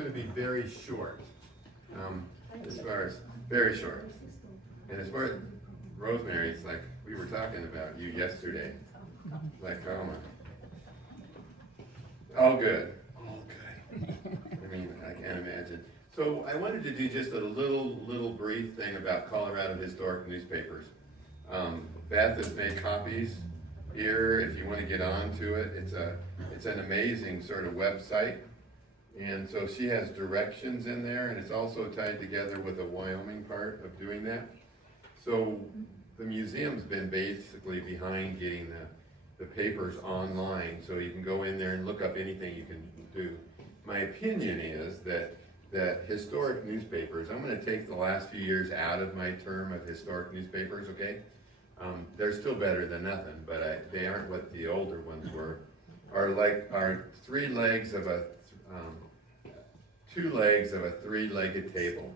going to be very short. As far as very short. And as far as Rosemary, it's like we were talking about you yesterday. Like, oh my. All good. All good. I mean, I can't imagine. So I wanted to do just a little brief thing about Colorado historic newspapers. Beth has made copies here if you want to get onto it. It's an amazing sort of website. And so she has directions in there, and it's also tied together with the Wyoming part of doing that. So the museum's been basically behind getting the papers online, so you can go in there and look up anything you can do. My opinion is that historic newspapers, I'm going to take the last few years out of my term of historic newspapers, okay? They're still better than nothing, but they aren't what the older ones were. Are three legs of a two legs of a three-legged table.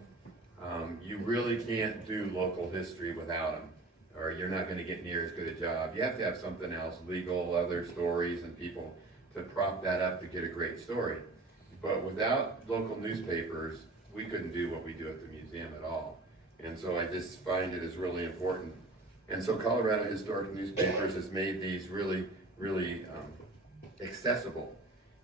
You really can't do local history without them, or you're not going to get near as good a job. You have to have something else, legal, other stories, and people to prop that up to get a great story. But without local newspapers, we couldn't do what we do at the museum at all. And so I just find it is really important. And so Colorado Historic Newspapers has made these really accessible.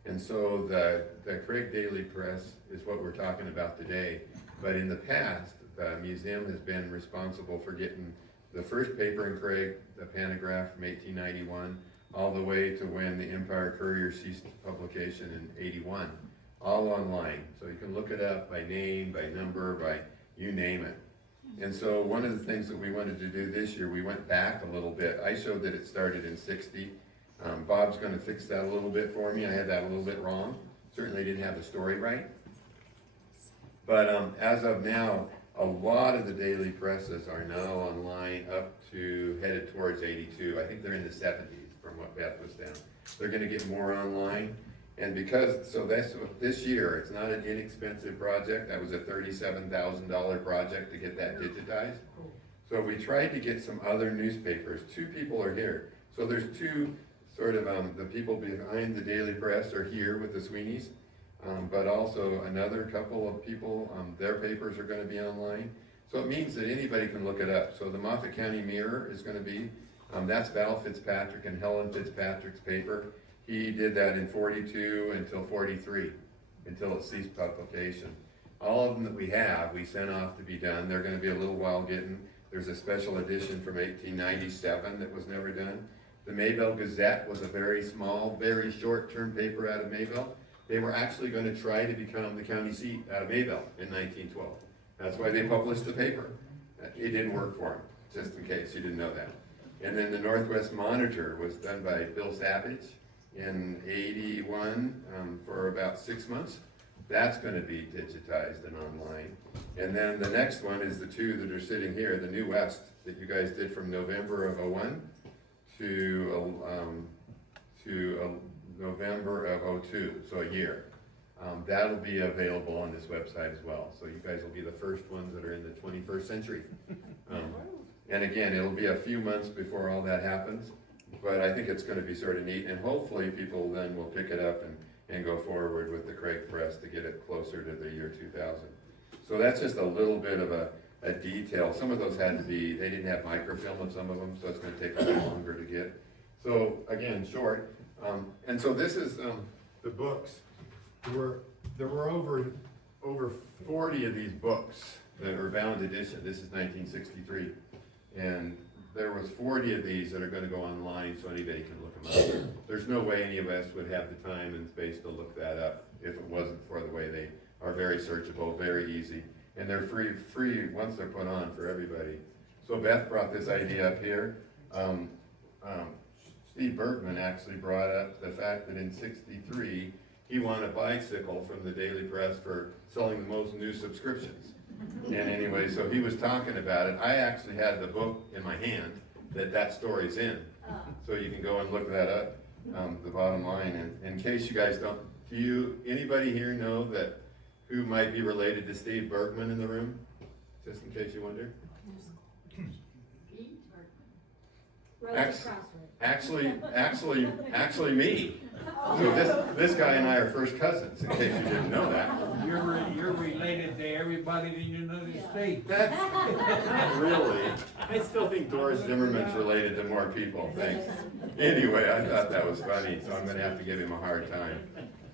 And so the Craig Daily Press is what we're talking about today. But in the past, the museum has been responsible for getting the first paper in Craig, the Pantograph from 1891, all the way to when the Empire Courier ceased publication in 81, all online. So you can look it up by name, by number, by you name it. And so one of the things that we wanted to do this year, we went back a little bit. I showed that it started in 60. Bob's going to fix that a little bit for me. I had that a little bit wrong. Certainly didn't have the story right. But as of now, a lot of the daily presses are now online up to headed towards 82. I think they're in the 70s from what Beth was down. They're going to get more online. And this year, it's not an inexpensive project. That was a $37,000 project to get that digitized. So we tried to get some other newspapers. Two people are here. So there's two sort of, the people behind the Daily Press are here with the Sweeneys, but also another couple of people, their papers are going to be online. So it means that anybody can look it up. So the Moffat County Mirror is going to be, that's Val Fitzpatrick and Helen Fitzpatrick's paper. He did that in 42 until 43, until it ceased publication. All of them that we have, we sent off to be done. They're going to be a little while getting. There's a special edition from 1897 that was never done. The Maybelle Gazette was a very small, very short-term paper out of Maybelle. They were actually going to try to become the county seat out of Maybelle in 1912. That's why they published the paper. It didn't work for them, just in case you didn't know that. And then the Northwest Monitor was done by Bill Savage in 81 for about 6 months. That's going to be digitized and online. And then the next one is the two that are sitting here, the New West that you guys did from November of 01 to November of 02, so a year. That'll be available on this website as well. So you guys will be the first ones that are in the 21st century. And again, it'll be a few months before all that happens, but I think it's going to be sort of neat, and hopefully people then will pick it up and go forward with the Craig Press to get it closer to the year 2000. So that's just a little bit of a detail. Some of those had to be, they didn't have microfilm of some of them, so it's going to take a little longer to get. So again, short. And so this is the books. There were over 40 of these books that are bound edition. This is 1963. And there was 40 of these that are going to go online so anybody can look them up. There's no way any of us would have the time and space to look that up if it wasn't for the way they are very searchable, very easy. And they're free once they're put on for everybody. So Beth brought this idea up here. Steve Bergman actually brought up the fact that in 63, he won a bicycle from the Daily Press for selling the most new subscriptions. And anyway, so he was talking about it. I actually had the book in my hand that story's in. So you can go and look that up, the bottom line. And in case you guys don't, anybody here know who might be related to Steve Bergman in the room? Just in case you wonder. Actually me. So this guy and I are first cousins, in case you didn't know that. You're about it in United States. That's not really. I still think Doris Zimmerman's related to more people, thanks. Anyway, I thought that was funny, so I'm gonna have to give him a hard time.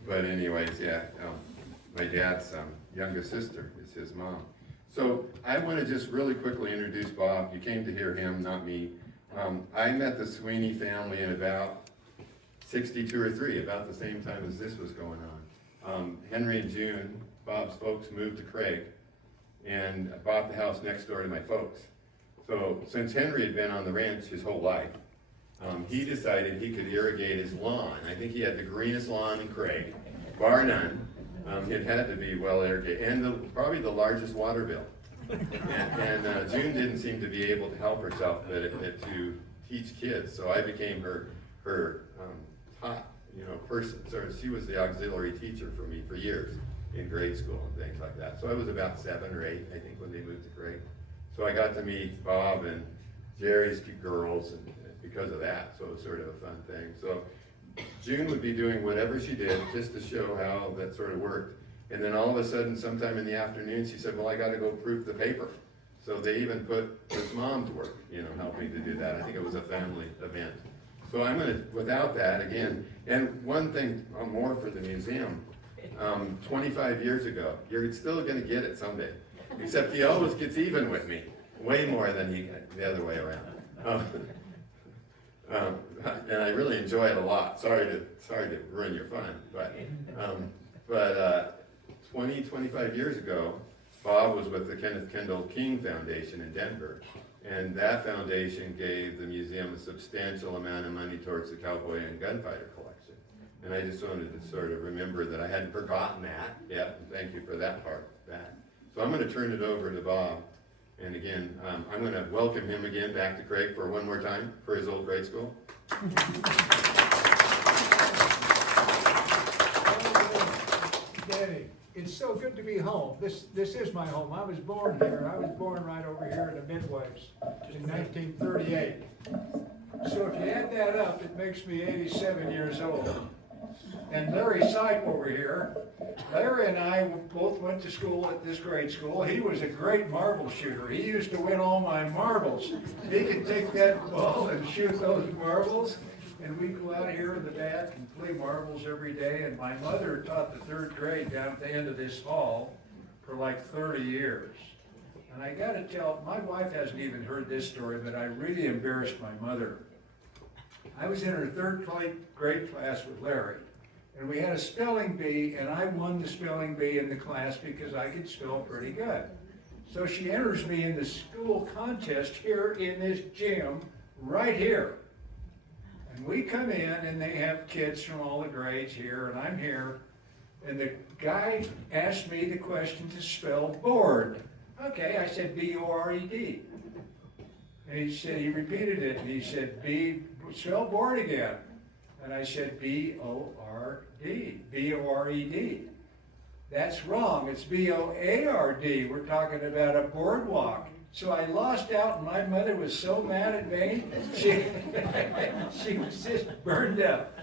But anyways, yeah, my dad's youngest sister is his mom. So I want to just really quickly introduce Bob. You came to hear him, not me. I met the Sweeney family in about 62 or 3, about the same time as this was going on. Henry and June, Bob's folks, moved to Craig and bought the house next door to my folks. So since Henry had been on the ranch his whole life, he decided he could irrigate his lawn. I think he had the greenest lawn in Craig, bar none. It had to be well irrigated, and probably the largest water bill. And June didn't seem to be able to help herself to teach kids, so I became her top person. So she was the auxiliary teacher for me for years in grade school and things like that. So I was about 7 or 8, I think, when they moved to Craig. So I got to meet Bob and Jerry's girls, and because of that, so it was sort of a fun thing. So June would be doing whatever she did just to show how that sort of worked. And then all of a sudden, sometime in the afternoon, she said, well, I got to go proof the paper. So they even put his mom to work, helping to do that. I think it was a family event. So I'm going to, without that, again, and one thing more for the museum, 25 years ago, you're still going to get it someday. Except he always gets even with me, way more than the other way around. And I really enjoy it a lot. Sorry to ruin your fun, but 25 years ago, Bob was with the Kenneth Kendall King Foundation in Denver, and that foundation gave the museum a substantial amount of money towards the cowboy and gunfighter collection. And I just wanted to sort of remember that I hadn't forgotten that. Yep, and thank you for that part. So I'm going to turn it over to Bob. And again, I'm going to welcome him again back to Craig for one more time for his old grade school. Daddy, it's so good to be home. This is my home. I was born here. I was born right over here in the Midwest in 1938. So if you add that up, it makes me 87 years old. And Larry Sype over here, Larry and I both went to school at this grade school. He was a great marble shooter. He used to win all my marbles. He could take that ball and shoot those marbles, and we'd go out here in the back and play marbles every day. And my mother taught the 3rd grade down at the end of this hall for like 30 years. And I got to tell, my wife hasn't even heard this story, but I really embarrassed my mother. I was in her 3rd grade class with Larry. And we had a spelling bee, and I won the spelling bee in the class because I could spell pretty good. So she enters me in the school contest here in this gym, right here. And we come in, and they have kids from all the grades here, and I'm here. And the guy asked me the question to spell board. Okay, I said B-O-R-E-D. And he repeated it, and he said, spell board again. And I said, B-O-R-D, B-O-R-E-D. That's wrong, it's B-O-A-R-D. We're talking about a boardwalk. So I lost out, and my mother was so mad at me, she was just burned up.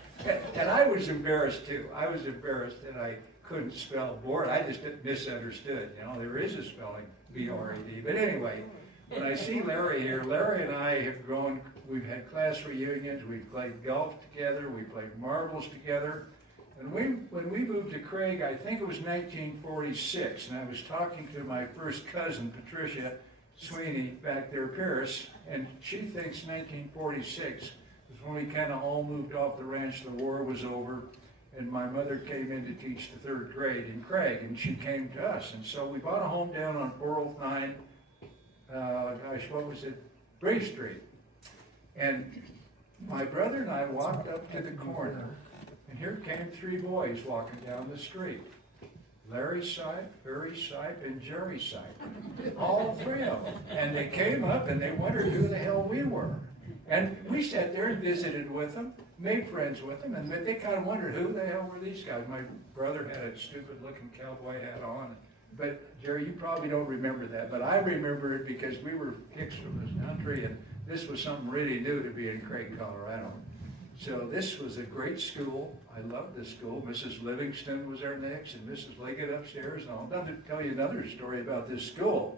And I was embarrassed too. I was embarrassed that I couldn't spell board. I just misunderstood. There is a spelling, B-O-R-E-D. But anyway, when I see Larry here, Larry and I have grown. We've had class reunions, we've played golf together, we played marbles together. And when we moved to Craig, I think it was 1946, and I was talking to my first cousin, Patricia Sweeney, back there, Paris, and she thinks 1946 was when we kind of all moved off the ranch, the war was over, and my mother came in to teach the 3rd grade in Craig, and she came to us. And so we bought a home down on 409, Brave Street. And my brother and I walked up to the corner, and here came 3 boys walking down the street. Larry Sype, Barry Sype, and Gerri Sweeney. All 3 of them. And they came up and they wondered who the hell we were. And we sat there and visited with them, made friends with them, and they kind of wondered who the hell were these guys. My brother had a stupid looking cowboy hat on. But Jerry, you probably don't remember that, but I remember it because we were hicks from this country, and this was something really new to be in Craig, Colorado. So this was a great school. I loved this school. Mrs. Livingston was there next, and Mrs. Leggett upstairs. And I'll tell you another story about this school.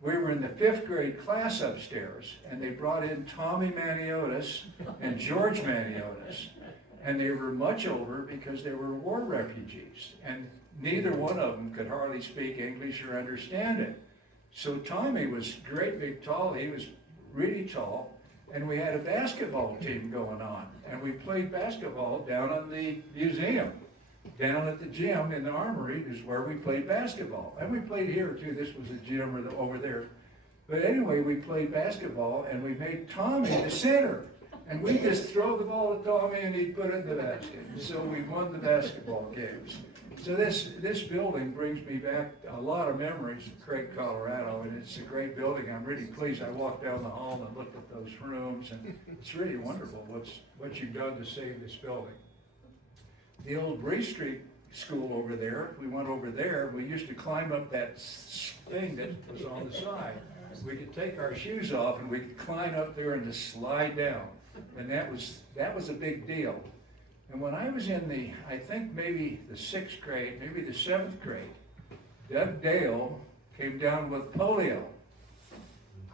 We were in the 5th grade class upstairs, and they brought in Tommy Maniotis and George Maniotis. And they were much older because they were war refugees. And neither one of them could hardly speak English or understand it. So Tommy was great big tall. He was really tall. And we had a basketball team going on. And we played basketball down in the museum. Down at the gym in the armory is where we played basketball. And we played here too. This was a gym over there. But anyway, we played basketball and we made Tommy the center. And we just throw the ball at Tommy and he'd put it in the basket. So we won the basketball games. So this building brings me back a lot of memories of Craig, Colorado, and it's a great building. I'm really pleased. I walked down the hall and looked at those rooms, and it's really wonderful what you've done to save this building. The old Bree Street School over there, we went over there, we used to climb up that thing that was on the side. We could take our shoes off and we could climb up there and just slide down. And that was a big deal. And when I was in I think maybe the 6th grade, maybe the 7th grade, Doug Dale came down with polio.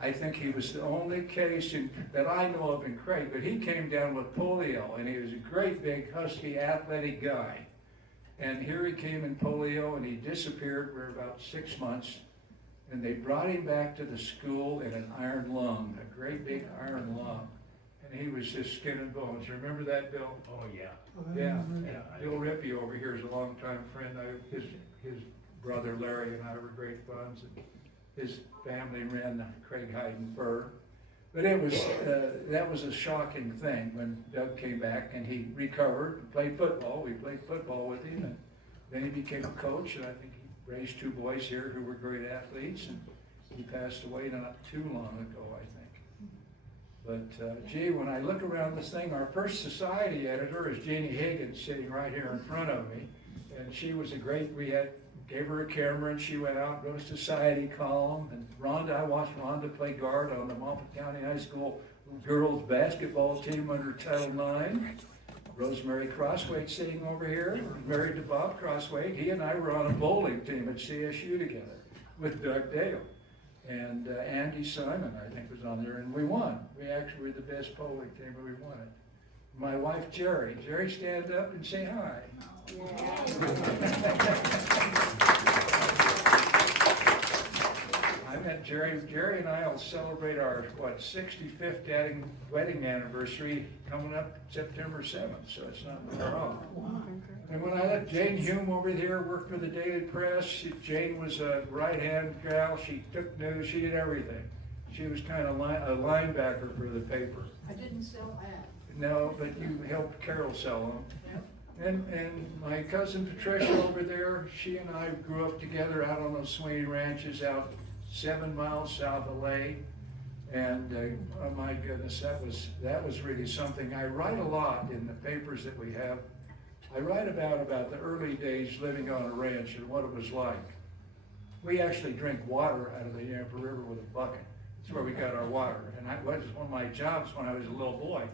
I think he was the only case that I know of in Craig, but he came down with polio, and he was a great big, husky, athletic guy. And here he came in polio, and he disappeared for about 6 months, and they brought him back to the school in an iron lung, a great big iron lung. And he was just skin and bones. You remember that, Bill? Oh, yeah. Yeah. Bill Rippey over here is a longtime friend. His brother Larry and I were great friends. And his family ran Craig Hayden Fur. But that was a shocking thing when Doug came back and he recovered and played football. We played football with him, and then he became a coach, and I think he raised 2 boys here who were great athletes, and he passed away not too long ago, I think. But gee, when I look around this thing, our first society editor is Jeannie Higgins, sitting right here in front of me, and she was gave her a camera and she went out and wrote a society column. And Rhonda, I watched Rhonda play guard on the Moffett County High School girls basketball team under Title IX. Rosemary Crosswaite sitting over here, married to Bob Crosswaite. He and I were on a bowling team at CSU together with Doug Dale. And Andy Simon, I think, was on there, and we won. We actually were the best bowling team, and we won it. My wife, Jerry. Jerry, stand up and say hi. I met Jerry. Jerry and I will celebrate our, 65th wedding anniversary coming up September 7th, so it's not far off. And when I let Jane Hume over here work for the Daily Press, Jane was a right-hand gal. She took news. She did everything. She was kind of a linebacker for the paper. I didn't sell ads. No, but you helped Carol sell them. And my cousin Patricia over there, she and I grew up together out on those Sweeney ranches out 7 miles south of Lay. And oh my goodness, that was really something. I write a lot in the papers that we have. I write about the early days living on a ranch and what it was like. We actually drink water out of the Yampa River with a bucket. That's where we got our water. And that was one of my jobs when I was a little boy.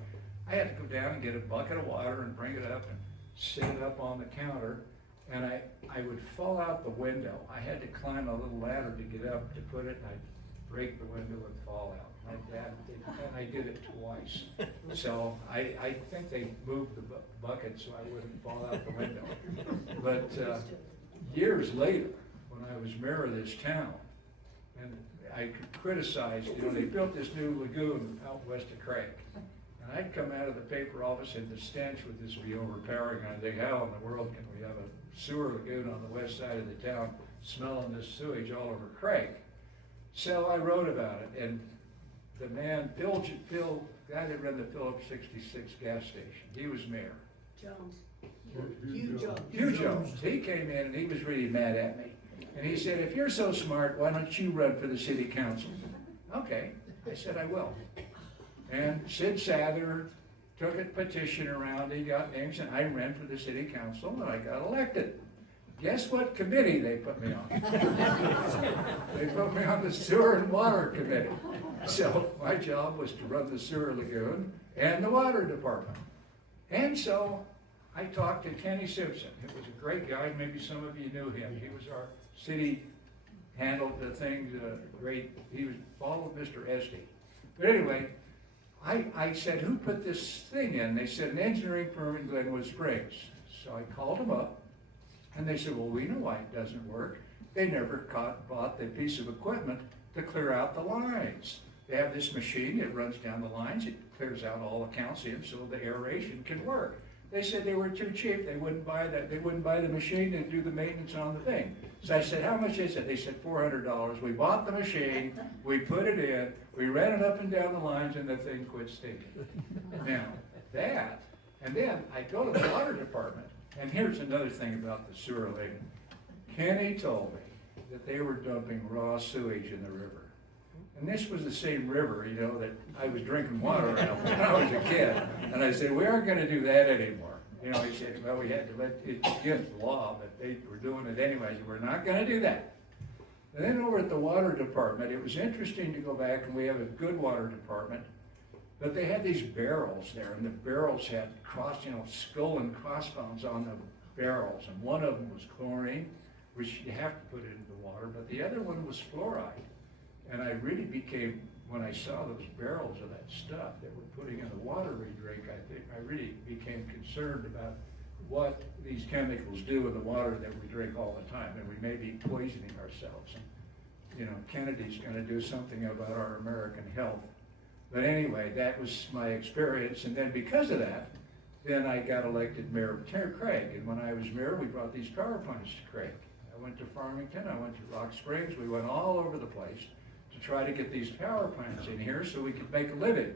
I had to go down and get a bucket of water and bring it up and set it up on the counter. And I would fall out the window. I had to climb a little ladder to get up to put it, and I'd break the window and fall out. My dad did, and I did it twice. So I think they moved the bucket so I wouldn't fall out the window. But years later, when I was mayor of this town, and I criticized, they built this new lagoon out west of Craig. And I'd come out of the paper office and the stench would just be overpowering. And I'd think, how in the world can we have a sewer lagoon on the west side of the town smelling this sewage all over Craig? So I wrote about it, and the man, Phil, guy that ran the Phillips 66 gas station, he was mayor. Jones. Hugh Jones. Hugh Jones. He came in and he was really mad at me. And he said, if you're so smart, why don't you run for the city council? Okay, I said I will. And Sid Sather took a petition around, he got names, and I ran for the city council, and I got elected. Guess what committee they put me on? They put me on the sewer and water committee. So my job was to run the sewer lagoon and the water department. And so I talked to Kenny Simpson. It was a great guy, maybe some of you knew him. He was our city, handled the things great. He was followed Mr. Esty. But anyway, I said, who put this thing in? They said, an engineering firm in Glenwood Springs. So I called them up, and they said, well, we know why it doesn't work. They never bought the piece of equipment to clear out the lines. They have this machine, it runs down the lines, it clears out all the calcium so the aeration can work. They said they were too cheap, they wouldn't buy that, they wouldn't buy the machine and do the maintenance on the thing. So I said, how much is it? They said $400. We bought the machine, we put it in, we ran it up and down the lines, and the thing quit stinking. Now, that, and then I go to the water department, and here's another thing about the sewer lady. Kenny told me that they were dumping raw sewage in the river. And this was the same river, you know, that I was drinking water out of when I was a kid. And I said, we aren't gonna do that anymore. You know, he said, well, we had to let it against the law, but they were doing it anyway. We're not gonna do that. And then over at the water department, it was interesting to go back, and we have a good water department, but they had these barrels there, and the barrels had skull and crossbones on the barrels. And one of them was chlorine, which you have to put it into the water, but the other one was fluoride. And I really became, when I saw those barrels of that stuff that we're putting in the water we drink, I really became concerned about what these chemicals do in the water that we drink all the time, and we may be poisoning ourselves. And, you know, Kennedy's gonna do something about our American health. But anyway, that was my experience, and then because of that, then I got elected mayor of Craig, and when I was mayor, we brought these power plants to Craig. I went to Farmington, I went to Rock Springs, we went all over the place to try to get these power plants in here so we could make a living.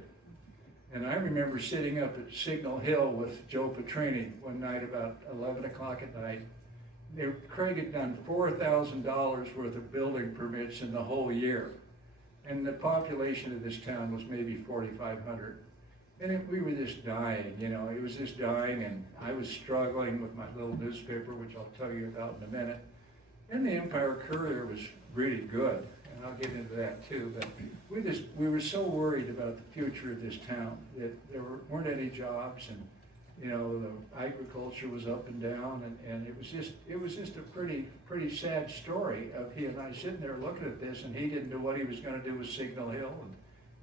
And I remember sitting up at Signal Hill with Joe Petrini one night about 11 o'clock at night. Craig had done $4,000 worth of building permits in the whole year. And the population of this town was maybe 4,500. And we were just dying, you know, it was just dying, and I was struggling with my little newspaper, which I'll tell you about in a minute. And the Empire Courier was really good, and I'll get into that too, but we were so worried about the future of this town that there weren't any jobs, and you know, the agriculture was up and down, and it was just a pretty sad story of he and I sitting there looking at this, and he didn't know what he was gonna do with Signal Hill, and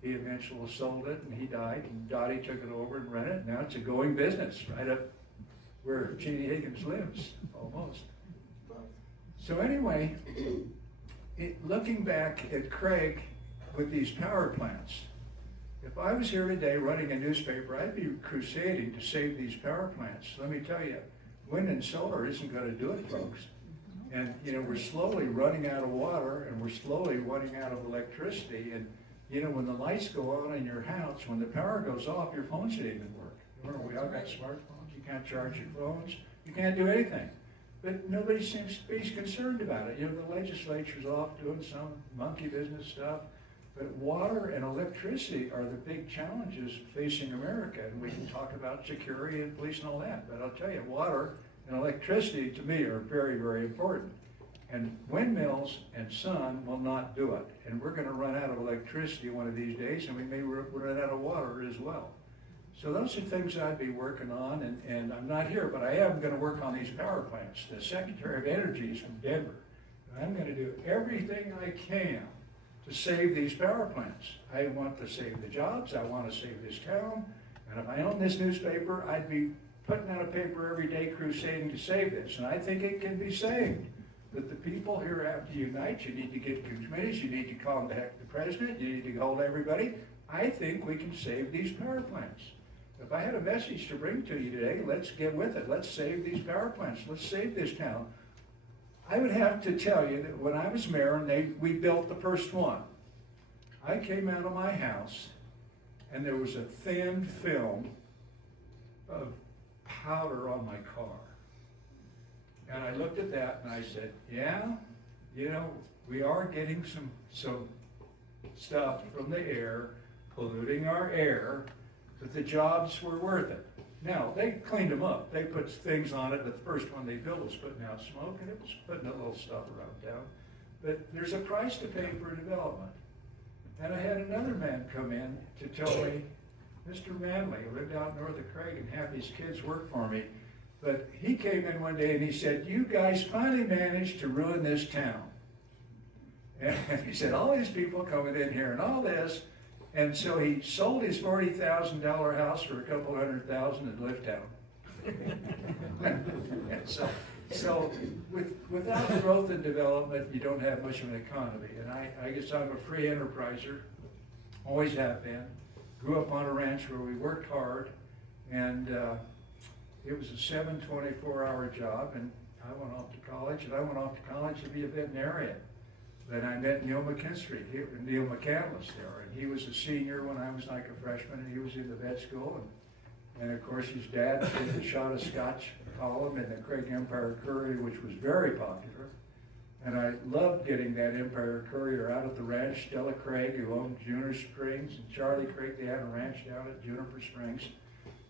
he eventually sold it, and he died, and Dottie took it over and ran it. Now it's a going business right up where Jeannie Higgins lives, almost. So anyway, looking back at Craig with these power plants, if I was here today running a newspaper, I'd be crusading to save these power plants. Let me tell you, wind and solar isn't going to do it, folks. And you know, we're slowly running out of water, and we're slowly running out of electricity. And you know, when the lights go on in your house, when the power goes off, your phone should even work. Remember, we all got smartphones. You can't charge your phones. You can't do anything. But nobody seems to be concerned about it. You know, the legislature's off doing some monkey business stuff. But water and electricity are the big challenges facing America. And we can talk about security and police and all that. But I'll tell you, water and electricity to me are very, very important. And windmills and sun will not do it. And we're going to run out of electricity one of these days, and we may run out of water as well. So those are things I'd be working on, and I'm not here, but I am going to work on these power plants. The Secretary of Energy is from Denver. And I'm going to do everything I can to save these power plants. I want to save the jobs, I want to save this town, and if I owned this newspaper, I'd be putting out a paper every day crusading to save this, and I think it can be saved. But the people here have to unite. You need to get committees, you need to contact the president, you need to hold everybody. I think we can save these power plants. If I had a message to bring to you today, let's get with it. Let's save these power plants. Let's save this town. I would have to tell you that when I was mayor and we built the first one, I came out of my house and there was a thin film of powder on my car. And I looked at that and I said, yeah, you know, we are getting some stuff from the air, polluting our air, but the jobs were worth it. Now, they cleaned them up. They put things on it. The first one they built was putting out smoke, and it was putting a little stuff around town. But there's a price to pay for development. And I had another man come in to tell me Mr. Manley, who lived out north of Craig, and half his kids worked for me. But he came in one day and he said, "You guys finally managed to ruin this town." And he said, "All these people coming in here and all this." And so he sold his $40,000 house for a couple $100,000 in Liftown. And so without growth and development, you don't have much of an economy. And I guess I'm a free enterpriser, always have been. Grew up on a ranch where we worked hard, and it was a 24-hour job, and I went off to college, to be a veterinarian. Then I met Neil McKinstry, Neil McCandless there, and he was a senior when I was like a freshman, and he was in the vet school, and of course his dad did the Shot of Scotch column in the Craig Empire Courier, which was very popular, and I loved getting that Empire Courier out at the ranch. Stella Craig, who owned Juniper Springs, and Charlie Craig, they had a ranch down at Juniper Springs.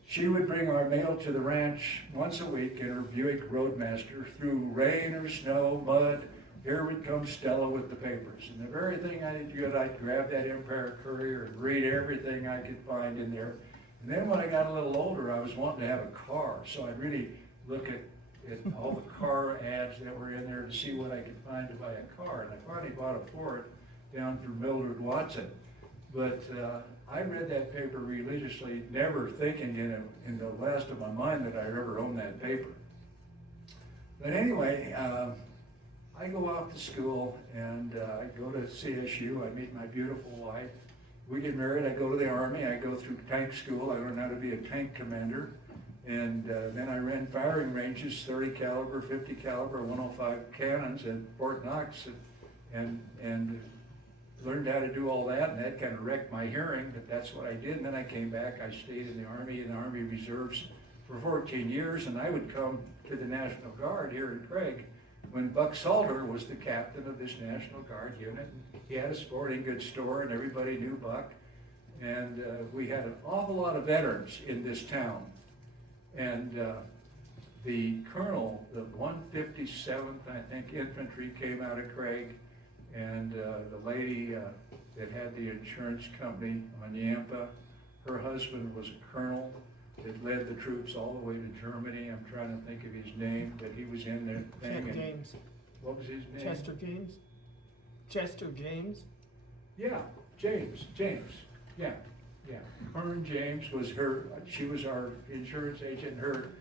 She would bring our mail to the ranch once a week in her Buick Roadmaster through rain or snow, mud. Here would come Stella with the papers. And the very thing I did, I'd grab that Empire Courier and read everything I could find in there. And then when I got a little older, I was wanting to have a car. So I'd really look at all the car ads that were in there to see what I could find to buy a car. And I finally bought a Ford down through Mildred Watson. But I read that paper religiously, never thinking in the last of my mind that I ever owned that paper. But anyway, I go off to school, and I go to CSU. I meet my beautiful wife. We get married. I go to the Army. I go through tank school. I learn how to be a tank commander. And then I ran firing ranges, 30 caliber, 50 caliber, 105 cannons at Fort Knox, and learned how to do all that, and that kind of wrecked my hearing, but that's what I did. And then I came back. I stayed in the Army Reserves for 14 years, and I would come to the National Guard here in Craig when Buck Salter was the captain of this National Guard unit. He had a sporting goods store, and everybody knew Buck. And we had an awful lot of veterans in this town. And the colonel, the 157th, I think, Infantry came out of Craig, and the lady that had the insurance company on Yampa, her husband was a colonel that led the troops all the way to Germany. I'm trying to think of his name, but he was in there thing. James. What was his name? Chester James? Chester James? Yeah, James, yeah. Herman James was she was our insurance agent. Her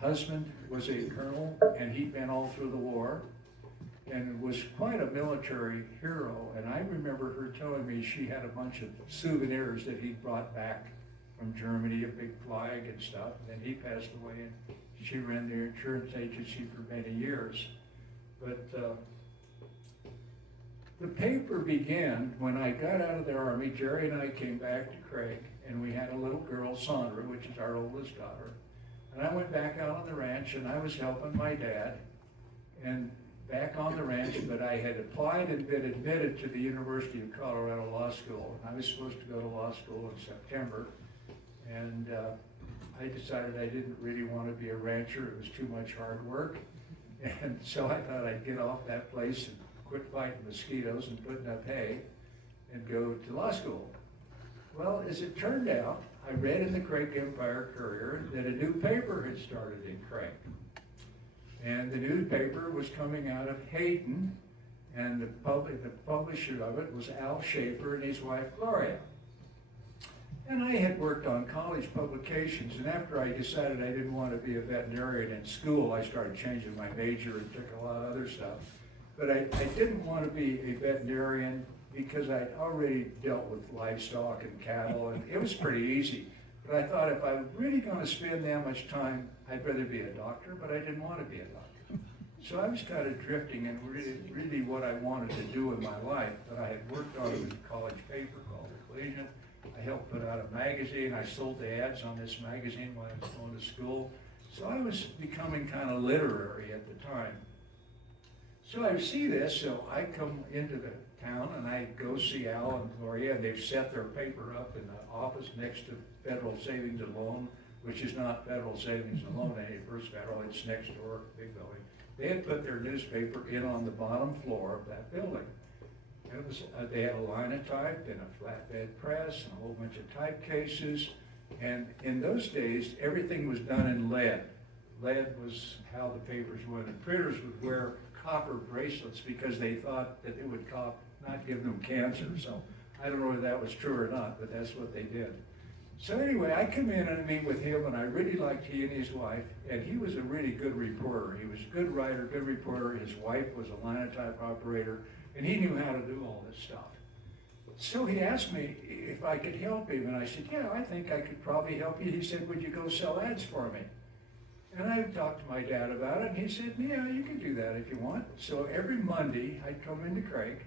husband was a colonel, and he'd been all through the war, and was quite a military hero. And I remember her telling me she had a bunch of souvenirs that he'd brought back from Germany, a big flag and stuff. And then he passed away, and she ran the insurance agency for many years. But the paper began when I got out of the Army. Jerry and I came back to Craig, and we had a little girl, Sandra, which is our oldest daughter. And I went back out on the ranch, and I was helping my dad, and back on the ranch, but I had applied and been admitted to the University of Colorado Law School. And I was supposed to go to law school in September, and I decided I didn't really want to be a rancher. It was too much hard work. And so I thought I'd get off that place and quit fighting mosquitoes and putting up hay and go to law school. Well, as it turned out, I read in the Craig Empire Courier that a new paper had started in Craig. And the newspaper was coming out of Hayden, and the publisher of it was Al Schaefer and his wife Gloria. And I had worked on college publications, and after I decided I didn't want to be a veterinarian in school, I started changing my major and took a lot of other stuff. But I didn't want to be a veterinarian because I'd already dealt with livestock and cattle, and it was pretty easy. But I thought if I was really going to spend that much time, I'd rather be a doctor, but I didn't want to be a doctor. So I was kind of drifting in really what I wanted to do in my life. But I had worked on a college paper called The Collegian. I helped put out a magazine. I sold the ads on this magazine while I was going to school. So I was becoming kind of literary at the time. So I see this, so I come into the town and I go see Al and Gloria, and they've set their paper up in the office next to Federal Savings and Loan, which is not Federal Savings and Loan, First Federal, it's next door, big building. They had put their newspaper in on the bottom floor of that building. And it was, they had a linotype and a flatbed press and a whole bunch of type cases. And in those days, everything was done in lead. Lead was how the papers went. And printers would wear copper bracelets because they thought that it would not give them cancer. So I don't know whether that was true or not, but that's what they did. So anyway, I come in and I meet with him, and I really liked he and his wife, and he was a really good reporter. He was a good writer, good reporter. His wife was a linotype operator, and he knew how to do all this stuff. So he asked me if I could help him, and I said, yeah, I think I could probably help you. He said, would you go sell ads for me? And I talked to my dad about it, and he said, yeah, you can do that if you want. So every Monday, I'd come into Craig,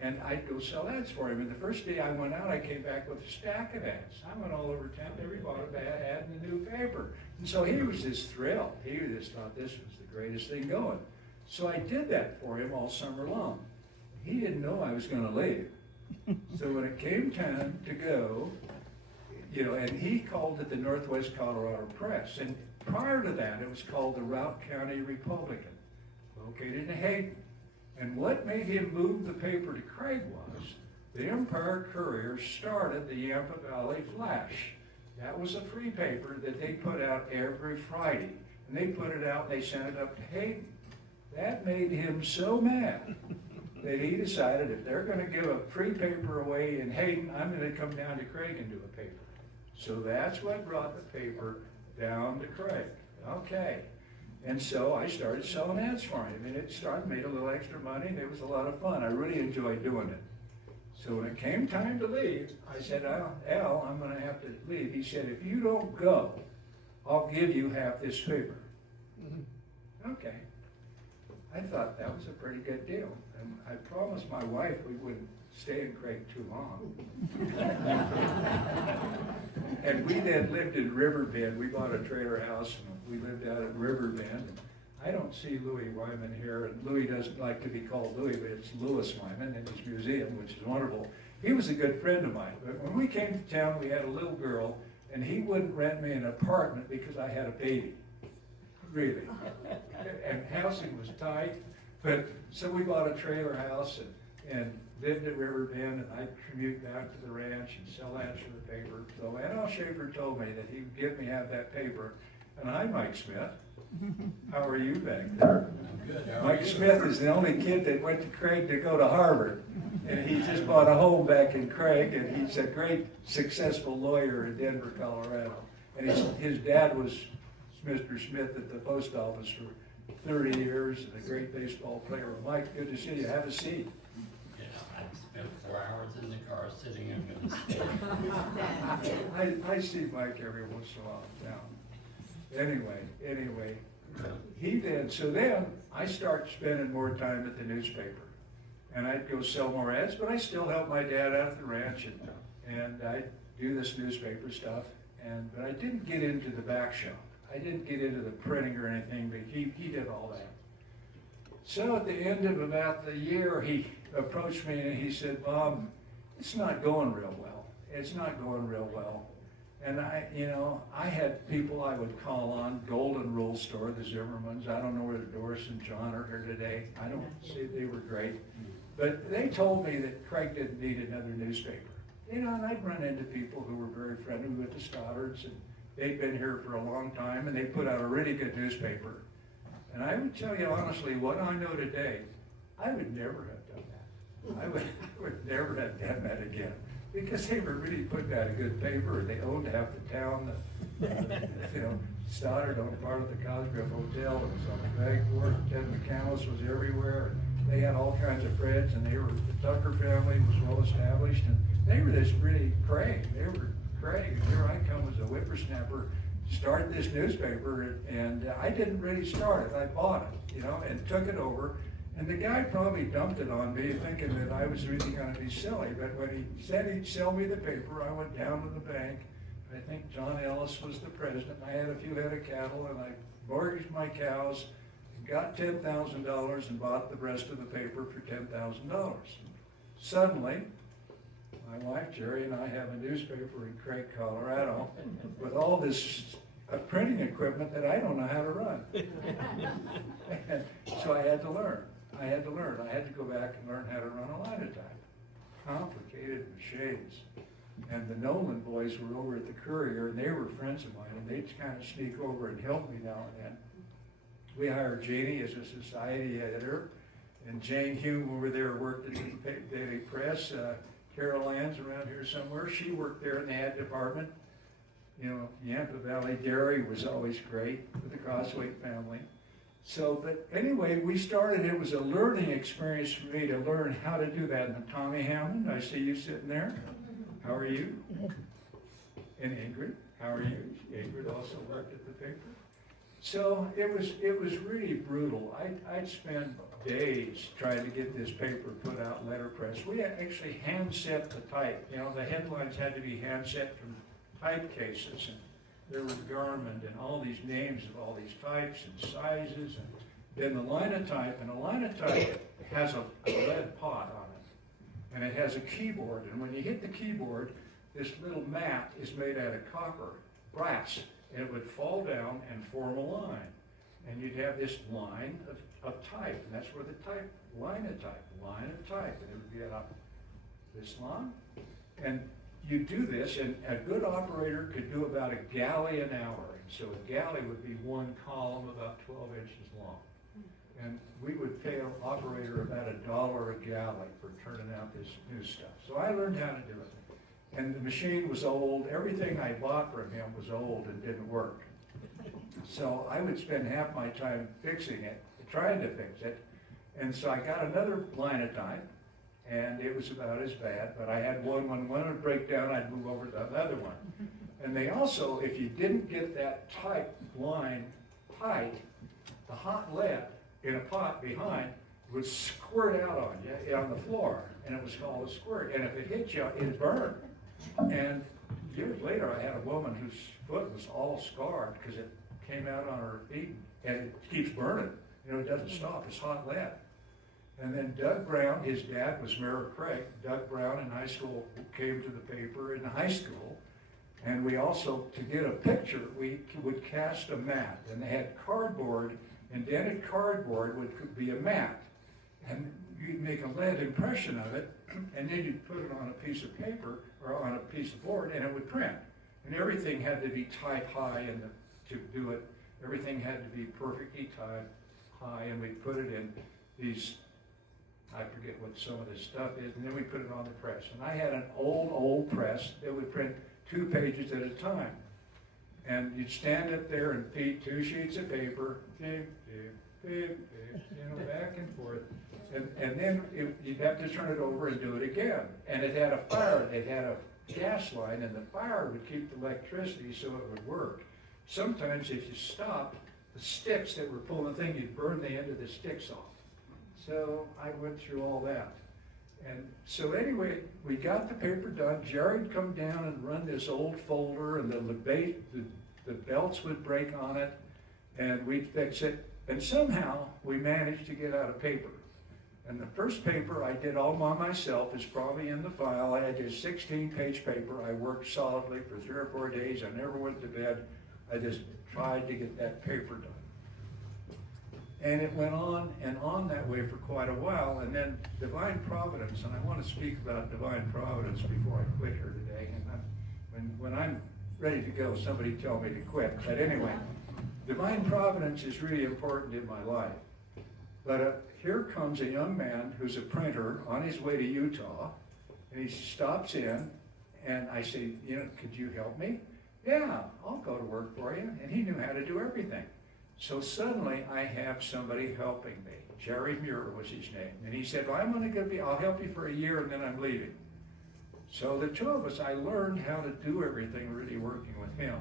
and I'd go sell ads for him. And the first day I went out, I came back with a stack of ads. I went all over town, every bought a bad ad in the new paper. And so he was just thrilled. He just thought this was the greatest thing going. So I did that for him all summer long. He didn't know I was gonna leave. So when it came time to go, and he called it the Northwest Colorado Press. And prior to that, it was called the Routt County Republican, located in Hayden. And what made him move the paper to Craig was the Empire Courier started the Yampa Valley Flash. That was a free paper that they put out every Friday. And they put it out and they sent it up to Hayden. That made him so mad that he decided if they're going to give a free paper away in Hayden, I'm going to come down to Craig and do a paper. So that's what brought the paper down to Craig. Okay. And so I started selling ads for him, and made a little extra money, and it was a lot of fun. I really enjoyed doing it. So when it came time to leave, I said, Al, I'm going to have to leave. He said, if you don't go, I'll give you half this paper. Okay. I thought that was a pretty good deal. And I promised my wife we wouldn't stay in Craig too long. And we then lived in Riverbend. We bought a trailer house, and we lived out at Riverbend. I don't see Louis Wyman here, and Louis doesn't like to be called Louis, but it's Louis Wyman in his museum, which is wonderful. He was a good friend of mine. But when we came to town, we had a little girl, and he wouldn't rent me an apartment because I had a baby. Really. And housing was tight. But so we bought a trailer house and lived at Riverbend, and I'd commute back to the ranch and sell ads for the paper. So Al Schaefer told me that he would give me half that paper. And hi, Mike Smith. How are you back there? Good. How are Mike you? Smith is the only kid that went to Craig to go to Harvard. And he just bought a home back in Craig, and he's a great, successful lawyer in Denver, Colorado. And his dad was Mr. Smith at the post office for 30 years and a great baseball player. Mike, good to see you. Have a seat. Yeah, I spent 4 hours in the car sitting in the I see Mike every once in a while now. Anyway, so then I start spending more time at the newspaper. And I'd go sell more ads, but I still help my dad out at the ranch, and I'd do this newspaper stuff. But I didn't get into the back shop. I didn't get into the printing or anything, but he did all that. So at the end of about the year, he approached me and he said, Bob, it's not going real well. It's not going real well. And I had people I would call on, Golden Rule Store, the Zimmermans. I don't know whether Doris and John are here today. I don't say they were great. But they told me that Craig didn't need another newspaper. And I'd run into people who were very friendly with the Stoddards, and they'd been here for a long time, and they put out a really good newspaper. And I would tell you honestly, what I know today, I would never have done that. I would never have done that again. Because they were really putting out a good paper, and they owned half the town. Stoddard owned part of the Cosgrove Hotel, it was on the bank floor, Ted McCandless was everywhere, and they had all kinds of friends, and the Tucker family was well established, and they were this really Craig. They were Craig, and here I come as a whippersnapper, start this newspaper, and I didn't really start it, I bought it, and took it over. And the guy probably dumped it on me thinking that I was really going to be silly, but when he said he'd sell me the paper, I went down to the bank. I think John Ellis was the president. I had a few head of cattle, and I mortgaged my cows, got $10,000 and bought the rest of the paper for $10,000. Suddenly, my wife Jerry and I have a newspaper in Craig, Colorado, with all this printing equipment that I don't know how to run. And so I had to learn. I had to go back and learn how to run a linotype. Complicated machines. And the Nolan boys were over at the Courier, and they were friends of mine, and they'd kind of sneak over and help me now and then. We hired Janie as a society editor, and Jane Hume over there worked at the Daily Press. Carol Ann's around here somewhere. She worked there in the ad department. You know, Yampa Valley Dairy was always great with the Crossway family. So, but anyway, we started, it was a learning experience for me to learn how to do that. And Tommy Hammond, I see you sitting there. How are you? And Ingrid, how are you? Ingrid also worked at the paper. So it was really brutal. I'd spend days trying to get this paper put out in letterpress. We had actually hand set the type. You know, the headlines had to be hand set from type cases, and there was Garmin and all these names of all these types and sizes, and then the linotype. And a linotype has a lead pot on it, and it has a keyboard. And when you hit the keyboard, this little mat is made out of copper, brass, and it would fall down and form a line. And you'd have this line of type, and that's where the type, line of type, and it would be about this long. And you do this, and a good operator could do about a galley an hour. And so a galley would be one column about 12 inches long. And we would pay an operator about $1 a galley for turning out this new stuff. So I learned how to do it. And the machine was old. Everything I bought from him was old and didn't work. So I would spend half my time fixing it, trying to fix it. And so I got another linotype, and it was about as bad, but I had one, when one would break down, I'd move over to another one. And they also, if you didn't get that type line tight, the hot lead in a pot behind would squirt out on you on the floor, and it was called a squirt. And if it hit you, it burned. And years later, I had a woman whose foot was all scarred because it came out on her feet, and it keeps burning. You know, it doesn't stop. It's hot lead. And then Doug Brown, his dad was Mayor Craig. Doug Brown in high school came to the paper in high school. And we also, to get a picture, we would cast a mat. And they had cardboard, indented cardboard would be a mat. And you'd make a lead impression of it, and then you'd put it on a piece of paper or on a piece of board, and it would print. And everything had to be type high to do it. Everything had to be perfectly typed high, and we put it in these, I forget what some of this stuff is, and then we put it on the press. And I had an old press that would print 2 pages at a time. And you'd stand up there and feed 2 sheets of paper, back and forth. And then you'd have to turn it over and do it again. And it had a fire, it had a gas line, and the fire would keep the electricity so it would work. Sometimes if you stopped, the sticks that were pulling the thing, you'd burn the end of the sticks off. So I went through all that. And so anyway, we got the paper done. Jerry'd come down and run this old folder, and the belts would break on it, and we'd fix it. And somehow we managed to get out a paper. And the first paper I did all by myself is probably in the file. I had this 16-page paper. I worked solidly for 3 or 4 days. I never went to bed. I just tried to get that paper done. And it went on and on that way for quite a while. And then Divine Providence, and I want to speak about Divine Providence before I quit here today. And when I'm ready to go, somebody tell me to quit. But anyway, Divine Providence is really important in my life. But here comes a young man who's a printer on his way to Utah, and he stops in, and I say, could you help me? Yeah, I'll go to work for you. And he knew how to do everything. So suddenly I have somebody helping me. Jerry Muir was his name. And he said, well, I'll help you for a year, and then I'm leaving. So the 2 of us, I learned how to do everything really working with him.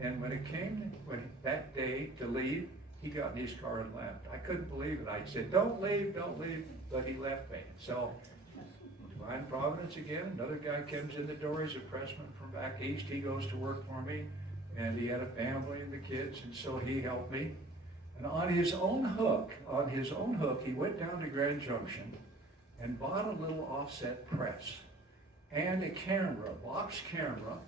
And when it came, that day to leave, he got in his car and left. I couldn't believe it. I said, don't leave, but he left me. So, Divine Providence again, another guy comes in the door, he's a pressman from back east, he goes to work for me, and he had a family and the kids, and so he helped me. And on his own hook, he went down to Grand Junction and bought a little offset press and a camera, a box camera,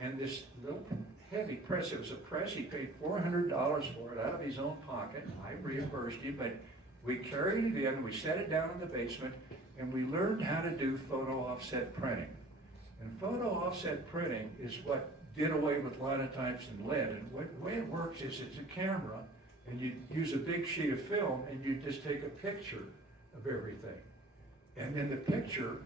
and this little heavy press. It was a press. He paid $400 for it out of his own pocket. I reimbursed him, but we carried it in, we set it down in the basement, and we learned how to do photo offset printing. And photo offset printing is what did away with linotypes and lead. And the way it works is it's a camera, and you use a big sheet of film, and you just take a picture of everything. And then the picture,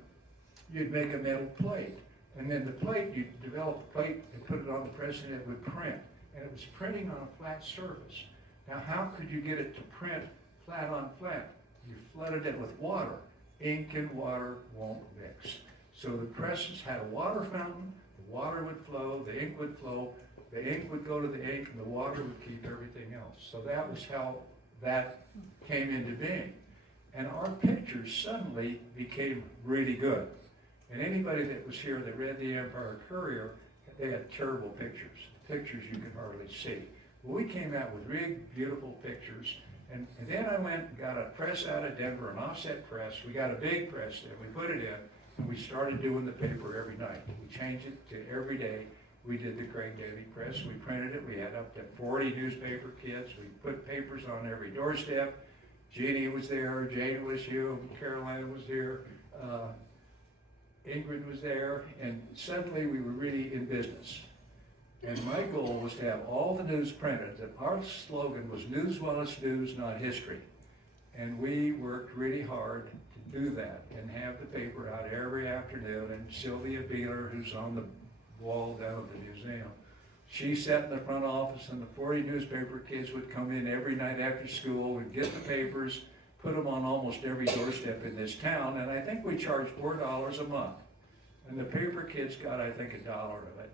you'd make a metal plate. And then the plate, you'd develop a plate and put it on the press, and it would print. And it was printing on a flat surface. Now, how could you get it to print flat on flat? You flooded it with water. Ink and water won't mix. So the presses had a water fountain, the water would flow, the ink would flow, the ink would go to the ink, and the water would keep everything else. So that was how that came into being. And our pictures suddenly became really good. And anybody that was here that read the Empire Courier, they had terrible pictures, pictures you could hardly see. Well, we came out with really beautiful pictures. And then I went and got a press out of Denver, an offset press. We got a big press there. We put it in, and we started doing the paper every night. We changed it to every day. We did the Craig Daily Press. We printed it. We had up to 40 newspaper kids. We put papers on every doorstep. Jeannie was there. Jane was here. Carolina was here. Ingrid was there. And suddenly we were really in business. And my goal was to have all the news printed. And our slogan was news while it's news, not history. And we worked really hard to do that and have the paper out every afternoon. And Sylvia Beeler, who's on the wall down at the museum, she sat in the front office, and the 40 newspaper kids would come in every night after school and get the papers, put them on almost every doorstep in this town. And I think we charged $4 a month. And the paper kids got, I think, $1 of it.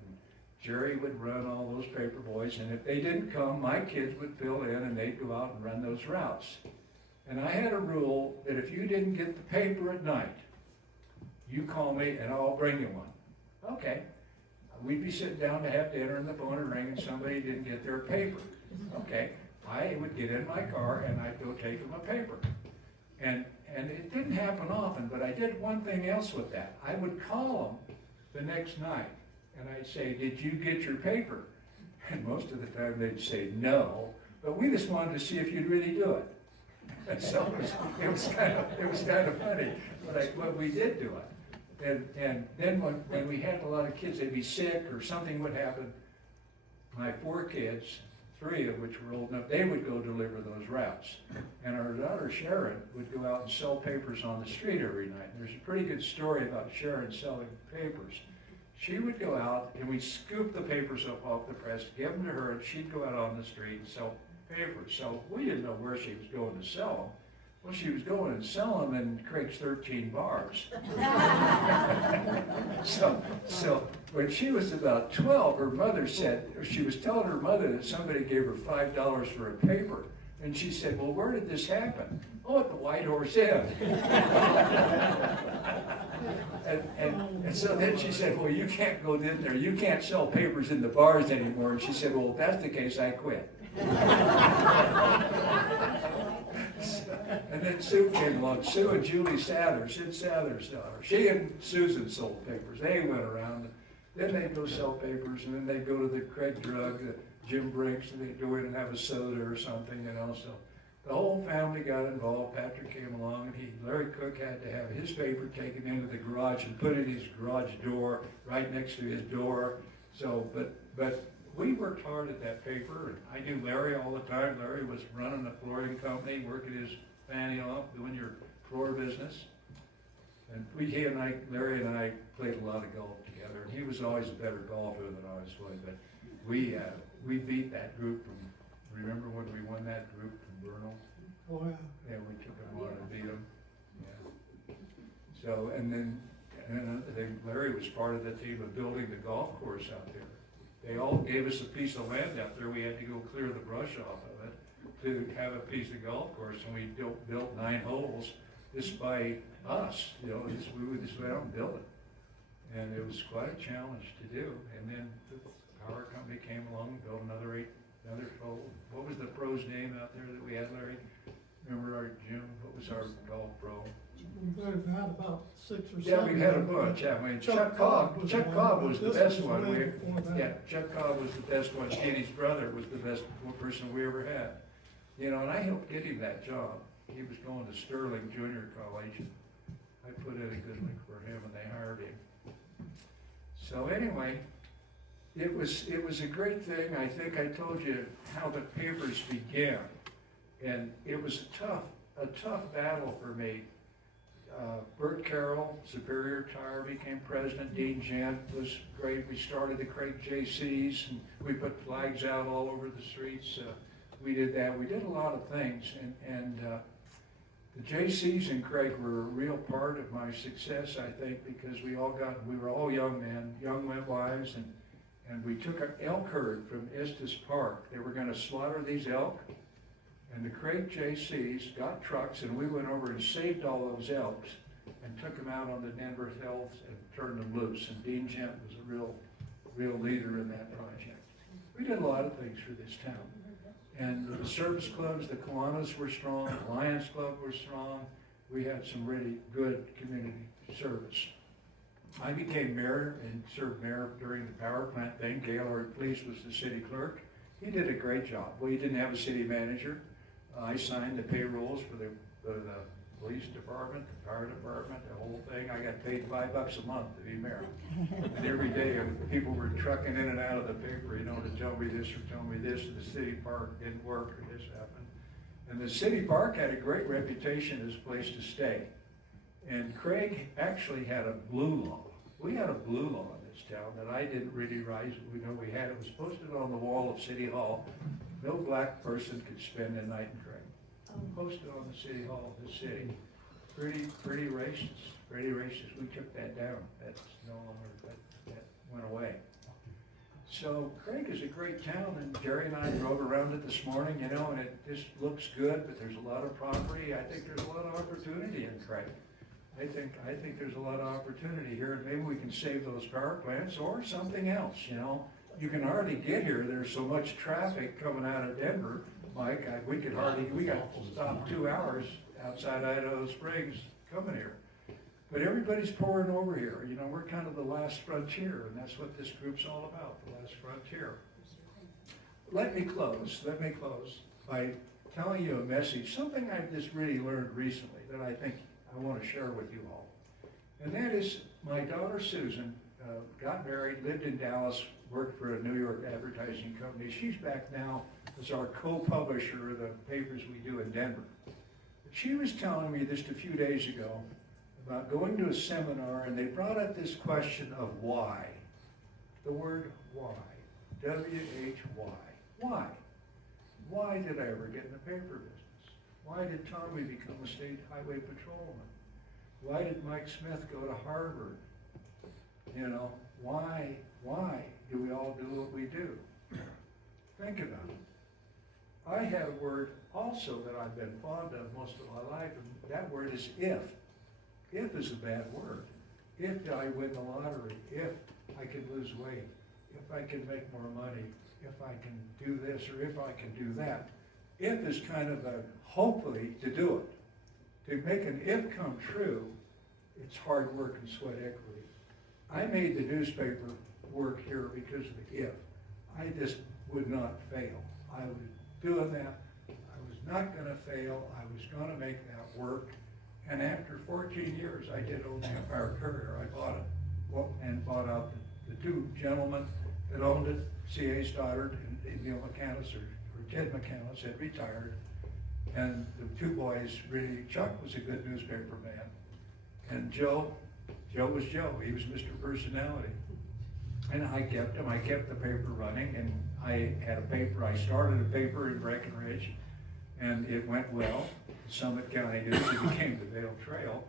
Jerry would run all those paper boys, and if they didn't come, my kids would fill in and they'd go out and run those routes. And I had a rule that if you didn't get the paper at night, you call me and I'll bring you one. Okay. We'd be sitting down to have dinner and the phone would ring and somebody didn't get their paper. Okay. I would get in my car and I'd go take them a paper. And it didn't happen often, but I did one thing else with that. I would call them the next night. And I'd say, did you get your paper? And most of the time they'd say no, but we just wanted to see if you'd really do it. And so it was kind of funny, but we did do it. And then when we had a lot of kids, they'd be sick or something would happen. My 4 kids, 3 of which were old enough, they would go deliver those routes. And our daughter Sharon would go out and sell papers on the street every night. And there's a pretty good story about Sharon selling papers. She would go out and we'd scoop the papers up off the press, give them to her, and she'd go out on the street and sell papers. So we didn't know where she was going to sell them. Well, she was going and selling them in Craig's 13 bars. So when she was about 12, her mother said, she was telling her mother that somebody gave her $5 for a paper. And she said, well, where did this happen? Oh, at the White Horse Inn. And so then she said, well, you can't go in there. You can't sell papers in the bars anymore. And she said, well, if that's the case, I quit. And then Sue came along. Sue and Julie Sather, Sid Sather's daughter. She and Susan sold papers. They went around. Then they'd go sell papers, and then they'd go to the Craig Drug, Jim Brinks, and they'd go in and have a soda or something, So the whole family got involved. Patrick came along, and Larry Cook had to have his paper taken into the garage and put in his garage door, right next to his door. So, but we worked hard at that paper, and I knew Larry all the time. Larry was running a flooring company, working his fanny off, doing your floor business. And Larry and I played a lot of golf together, and he was always a better golfer than I was. But we beat that group from, remember when we won that group from Bernal? Oh, yeah. Yeah, we took them on and beat them. Yeah. So, and then another thing, Larry was part of the team of building the golf course out there. They all gave us a piece of land out there. We had to go clear the brush off of it to have a piece of golf course, and we built 9 holes just by us. We would just went out and built it. And it was quite a challenge to do. And then the power company came along and built another 12. What was the pro's name out there that we had, Larry? Remember our Jim? What was our golf pro? We've had about 6 or 7. Yeah, we had a bunch. Yeah, I mean, Chuck Cobb was the best one. Chuck Cobb was the best one. Kenny's brother was the best person we ever had. And I helped get him that job. He was going to Sterling Junior College. I put in a good lick for him, and they hired him. So anyway, it was a great thing. I think I told you how the papers began. And it was a tough battle for me. Bert Carroll, Superior Tire, became president. Dean Gent was great. We started the Craig JCs, and we put flags out all over the streets. We did that. We did a lot of things, and the JCs and Craig were a real part of my success, I think, because we were all young men, young wives, and we took an elk herd from Estes Park. They were going to slaughter these elk. And the Craig JCs got trucks, and we went over and saved all those elks and took them out on the Denver Hills and turned them loose. And Dean Gent was a real leader in that project. We did a lot of things for this town. And the service clubs, the Kiwanis were strong, the Lions Club were strong. We had some really good community service. I became mayor and served mayor during the power plant thing. Gaylord Police was the city clerk. He did a great job. We didn't have a city manager. I signed the payrolls for the police department, the fire department, the whole thing. I got paid $5 a month to be mayor. And every day people were trucking in and out of the paper, you know, to tell me this or tell me this, and the city park didn't work or this happened. And the city park had a great reputation as a place to stay. And Craig actually had a blue law. We had a blue law in this town that I didn't really realize we had. It was posted on the wall of City Hall. No black person could spend a night in Craig. Posted on the City Hall of the city. Pretty racist, We took that down. That's no longer, that went away. So Craig is a great town, and Jerry and I drove around it this morning, you know, and it just looks good, but there's a lot of property. I think there's a lot of opportunity in Craig. I think there's a lot of opportunity here, and maybe we can save those power plants or something else, you know. You can hardly get here. There's so much traffic coming out of Denver, Mike. We got to stop 2 hours outside Idaho Springs coming here. But everybody's pouring over here. You know, we're kind of the last frontier, and that's what this group's all about, the last frontier. Let me close by telling you a message, something I've just really learned recently that I think I want to share with you all. And that is, my daughter Susan got married, lived in Dallas, worked for a New York advertising company. She's back now as our co-publisher of the papers we do in Denver. But she was telling me just a few days ago about going to a seminar, and they brought up this question of why. The word why. W-H-Y. Why? Why did I ever get in the paper business? Why did Tommy become a state highway patrolman? Why did Mike Smith go to Harvard? You know, why do we all do what we do? Think about it. I had a word also that I've been fond of most of my life, and that word is if. If is a bad word. If I win the lottery, if I can lose weight, if I can make more money, if I can do this or if I can do that. If is kind of a hopefully to do it. To make an if come true, it's hard work and sweat equity. I made the newspaper work here because of the if. I just would not fail. I was doing that. I was not going to fail. I was going to make that work. And after 14 years, I did own the Empire Courier. I bought it and bought out the two gentlemen that owned it, C.A. Stoddard and Neil McCandless, or Ted McCandless, had retired. And the two boys really, Chuck was a good newspaper man. And Joe was Joe. He was Mr. Personality. And I kept him. I kept the paper running, and I had a paper. I started a paper in Breckenridge, and it went well. Summit County News, it became the Vale Trail.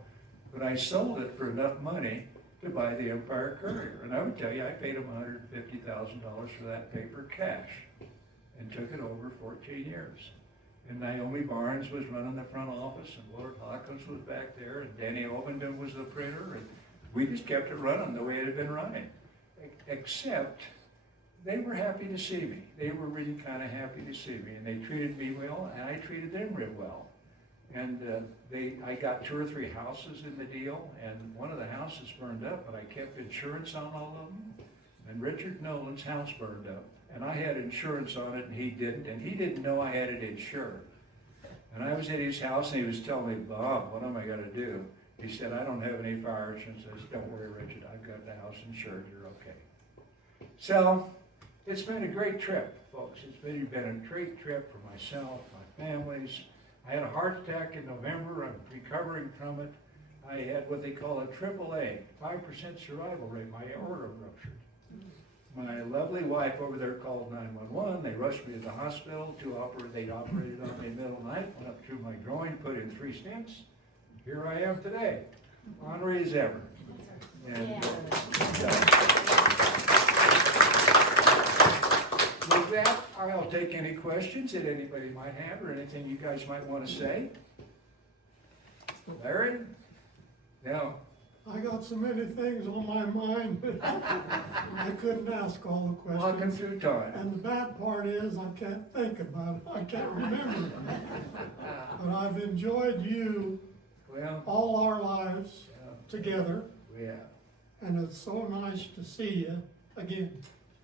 But I sold it for enough money to buy the Empire Courier. And I would tell you, I paid him $150,000 for that paper cash and took it over 14 years. And Naomi Barnes was running the front office, and Willard Hawkins was back there, and Danny Ovenden was the printer, and we just kept it running the way it had been running. Except they were happy to see me. They were really kind of happy to see me, and they treated me well, and I treated them real well. And I got 2 or 3 houses in the deal, and one of the houses burned up, but I kept insurance on all of them. And Richard Nolan's house burned up, and I had insurance on it, and he didn't know I had it insured. And I was at his house, and he was telling me, Bob, what am I going to do? He said, I don't have any fire insurance. I said, don't worry, Richard, I've got the house insured, you're okay. So, it's been a great trip, folks. It's been a great trip for myself, my families. I had a heart attack in November. I'm recovering from it. I had what they call a AAA, 5% survival rate. My aorta ruptured. My lovely wife over there called 911. They rushed me to the hospital they operated on me in the middle of the night, went up through my groin, put in 3 stents. Here I am today, ornery as ever. And with that, I'll take any questions that anybody might have or anything you guys might want to say. Larry? No. I got so many things on my mind, I couldn't ask all the Walking questions. through time. And the bad part is I can't think about it, I can't remember. But I've enjoyed you Well, all our lives together, yeah. and it's so nice to see you again.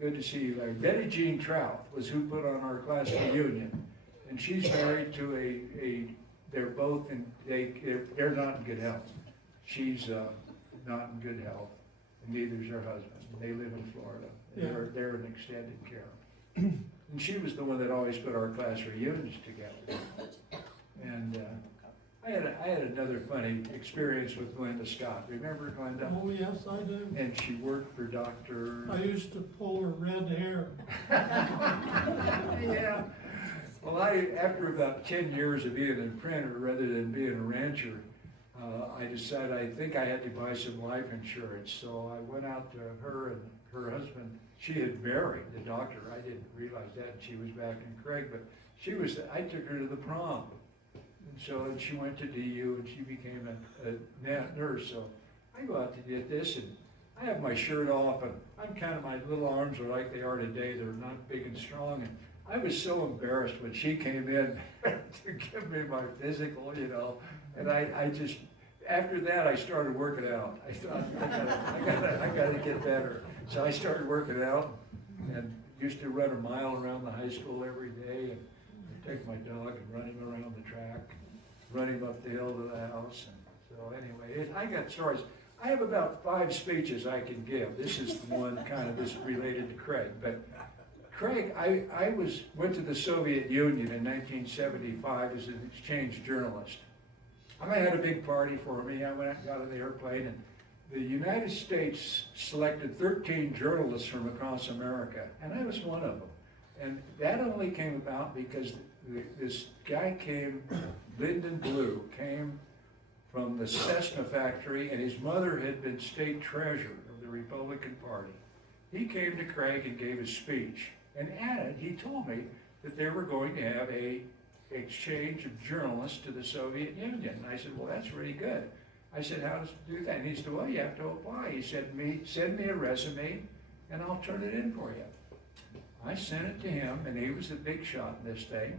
Good to see you, Larry. Betty Jean Trout was who put on our class reunion, and she's married to they're both they're not in good health. She's not in good health, and neither is her husband. They live in Florida. Yeah. They're in extended care. And she was the one that always put our class reunions together. And I had another funny experience with Glenda Scott. Remember Glenda? Oh, yes, I do. And she worked for Dr. I used to pull her red hair. Yeah. Well, after about 10 years of being a printer rather than being a rancher, I decided I think I had to buy some life insurance. So I went out to her and her husband. She had married the doctor. I didn't realize that. She was back in Craig, but I took her to the prom. And so she went to DU and she became a nurse. So I go out to get this and I have my shirt off and my little arms are like they are today. They're not big and strong. And I was so embarrassed when she came in to give me my physical, and I just, after that I started working out. I thought, I gotta get better. So I started working out and used to run a mile around the high school every day and take my dog and run him around the track, run him up the hill to the house. And so anyway, I got stories. I have about 5 speeches I can give. This is the one kind of this related to Craig. But Craig, I went to the Soviet Union in 1975 as an exchange journalist. I had a big party for me. I went out and got on the airplane, and the United States selected 13 journalists from across America, and I was one of them. And that only came about because this guy came, Lyndon Blue, came from the Cessna factory, and his mother had been state treasurer of the Republican Party. He came to Craig and gave a speech, and he told me that they were going to have a exchange of journalists to the Soviet Union. And I said, well, that's really good. I said, how does it do that? And he said, well, you have to apply. He said, send me a resume, and I'll turn it in for you. I sent it to him, and he was the big shot in this thing.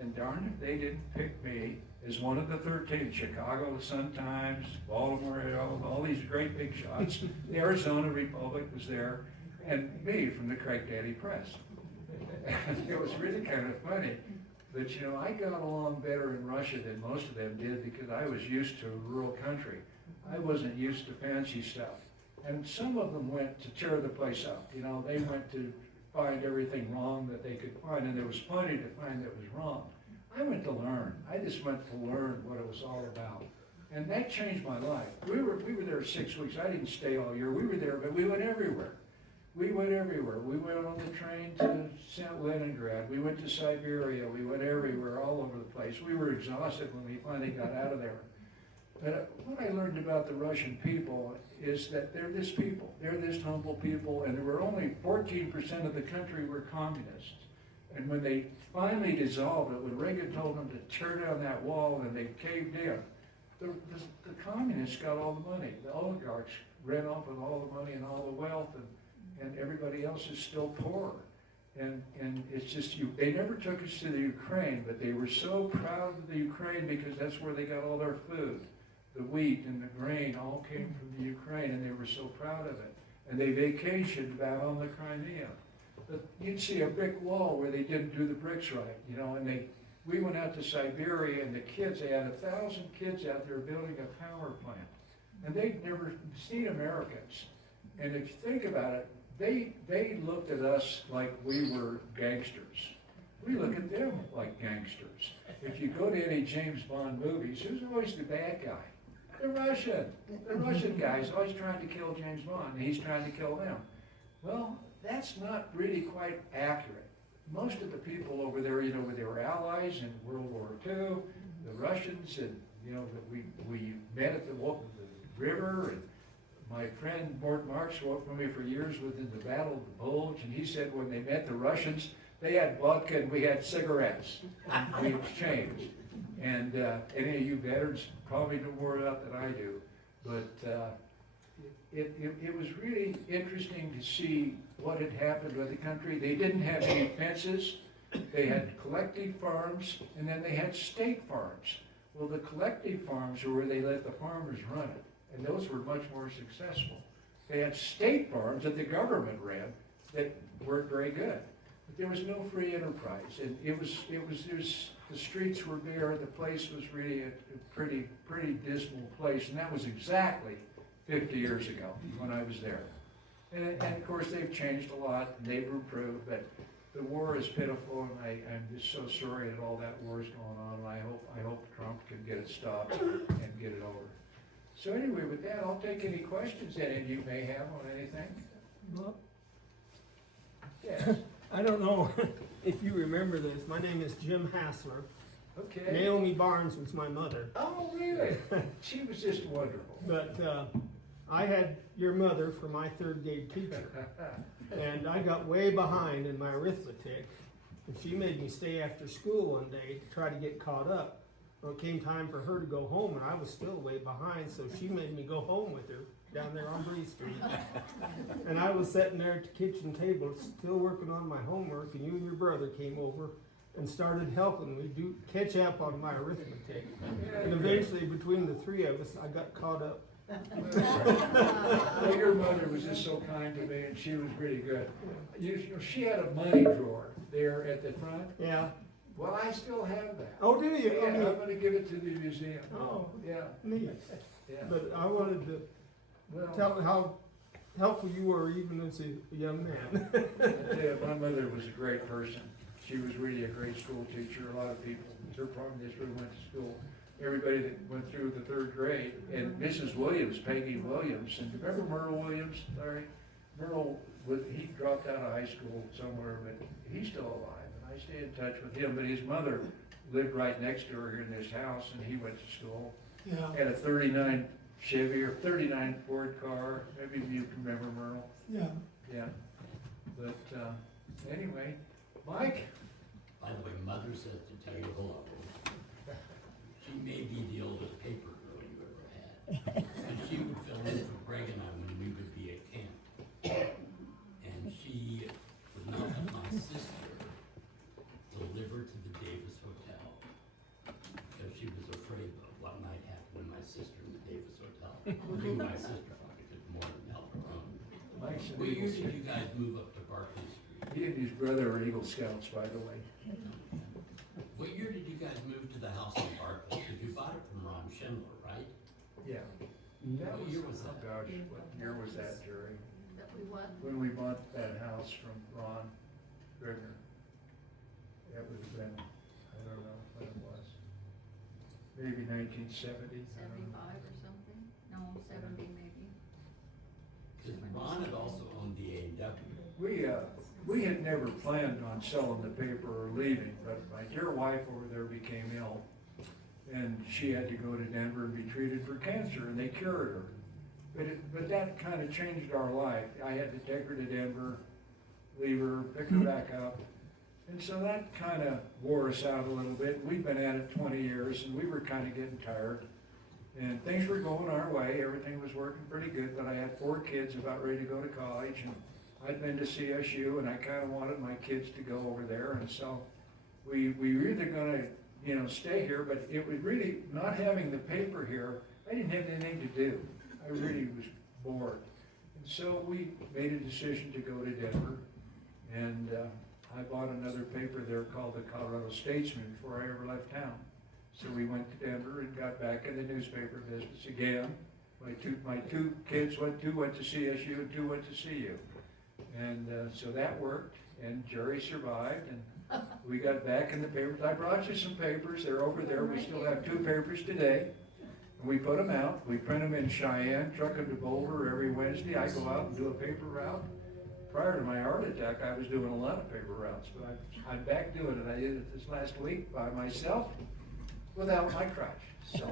And darn if they didn't pick me as one of the 13, Chicago Sun-Times, Baltimore Herald, all these great big shots. The Arizona Republic was there, and me from the Craig Daily Press. And it was really kind of funny. But I got along better in Russia than most of them did because I was used to rural country. I wasn't used to fancy stuff. And some of them went to tear the place up. They went to find everything wrong that they could find, and there was plenty to find that was wrong. I went to learn. I just went to learn what it was all about. And that changed my life. We were there 6 weeks. I didn't stay all year. We were there, but we went everywhere. We went everywhere. We went on the train to St. Leningrad. We went to Siberia. We went everywhere, all over the place. We were exhausted when we finally got out of there. But what I learned about the Russian people is that they're this people. They're this humble people, and there were only 14% of the country were communists. And when they finally dissolved it, when Reagan told them to tear down that wall and they caved in, the communists got all the money. The oligarchs ran off with all the money and all the wealth, and everybody else is still poor. And it's just, they never took us to the Ukraine, but they were so proud of the Ukraine because that's where they got all their food. The wheat and the grain all came from the Ukraine, and they were so proud of it. And they vacationed back on the Crimea. But you'd see a brick wall where they didn't do the bricks right, and we went out to Siberia and the kids, they had 1,000 kids out there building a power plant. And they'd never seen Americans. And if you think about it, they looked at us like we were gangsters. We look at them like gangsters. If you go to any James Bond movies, who's always the bad guy? The Russian. The Russian guy is always trying to kill James Bond, and he's trying to kill them. Well, that's not really quite accurate. Most of the people over there, you know, they were allies in World War II, the Russians, and, you know, we met at the river, and my friend Mort Marks worked for me for years within the Battle of the Bulge, and he said when they met the Russians, they had vodka and we had cigarettes. And we exchanged. And any of you veterans probably know more about than I do. But it was really interesting to see what had happened with the country. They didn't have any fences. They had collective farms, and then they had state farms. Well, the collective farms were where they let the farmers run it, and those were much more successful. They had state farms that the government ran that weren't very good. But there was no free enterprise, and it was the streets were bare. The place was really a pretty dismal place, and that was exactly 50 years ago when I was there. And of course, they've changed a lot, and they've improved, but the war is pitiful, and I'm just so sorry that all that war is going on, and I hope Trump can get it stopped and get it over. So anyway, with that, I'll take any questions that any of you may have on anything. Well, Yes, I don't know if you remember this. My name is Jim Hassler. okay. Naomi Barnes was my mother. Oh, really? She was just wonderful. But I had your mother for my third grade teacher. And I got way behind in my arithmetic. And she made me stay after school one day to try to get caught up. Well, it came time for her to go home, and I was still way behind, so she made me go home with her down there on Bree Street. And I was sitting there at the kitchen table, still working on my homework, and you and your brother came over and started helping me catch up on my arithmetic. And eventually, between the three of us, I got caught up. Well, your mother was just so kind to me, and she was really good. You know, she had a money drawer there at the front. Yeah. Well, I still have that. Oh, do you? Yeah, Oh, I'm neat. gonna give it to the museum. Oh, Yeah, neat. yeah. But I wanted to Well, tell how helpful you were even as a young man. I tell you, my mother was a great person. She was really a great school teacher. A lot of people, her problem is we went to school. Everybody that went through the third grade, and Mrs. Williams, Peggy Williams, and remember Merle Williams, Larry? Merle, he dropped out of high school somewhere, but he's still alive, and I stay in touch with him. But his mother lived right next to her here in this house, and he went to school. Yeah, Had a 39 Chevy or 39 Ford car. Maybe you can remember Merle. yeah. Yeah. But anyway, Mike. By the way, Mother says to tell you hello. She may be the oldest paper girl you ever had. And she would fill in for Greg and I when we would be at camp. And she would not let my sister deliver to the Davis Hotel because she was afraid of what might happen to my sister in the Davis Hotel. Knew my sister probably could more than help her own. Mike's an What year Eagle did Scout. you guys move up to Barclay Street? He and his brother are Eagle Scouts, by the way. What year did you guys move to the house in Barclay? Because you bought it from Ron Schindler, right? Yeah. That What year was oh that? gosh, what year was that, Jerry? That we won. When we bought that house from Ron Grigner. That would have been, I don't know when it was. Maybe 1970. I don't know. 75 or something? No, 70 maybe. Because Ron had also owned the A&W. We had never planned on selling the paper or leaving, but my dear wife over there became ill. And she had to go to Denver and be treated for cancer, and they cured her. But that kind of changed our life. I had to take her to Denver, leave her, pick her back up. And so that kind of wore us out a little bit. We've been at it 20 years, and we were kind of getting tired. And things were going our way. Everything was working pretty good, but I had 4 kids about ready to go to college, and I'd been to CSU, and I kind of wanted my kids to go over there. And so we were either going to, stay here, but it was really not having the paper here. I didn't have anything to do. I really was bored. And so we made a decision to go to Denver. And I bought another paper there called the Colorado Statesman before I ever left town. So we went to Denver and got back in the newspaper business again. My two kids went to CSU and two went to CU. And so that worked, and Gerri survived, and we got back in the papers. I brought you some papers, they're over there, we still have 2 papers today. And we put them out, we print them in Cheyenne, truck them to Boulder every Wednesday. I go out and do a paper route. Prior to my heart attack, I was doing a lot of paper routes, but I'm back doing it. I did it this last week by myself without my crutch. So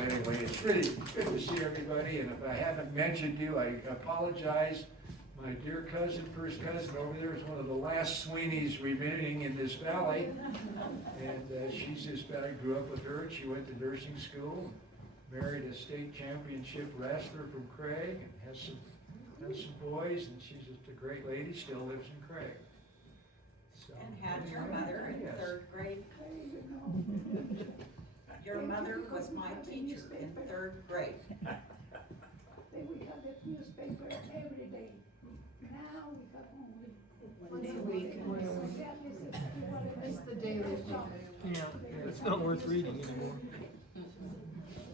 anyway, it's really good to see everybody, and if I haven't mentioned you, I apologize. My dear cousin, first cousin over there, is one of the last Sweeneys remaining in this valley. And she's just, I grew up with her, and she went to nursing school, married a state championship wrestler from Craig, and has some boys, and she's just a great lady, still lives in Craig. So, And had your mother in Yes. 3rd grade. Your mother was my teacher in 3rd grade. We got this newspaper every day. Now we got only Once a week. It's the daily show. Yeah, it's not worth reading anymore.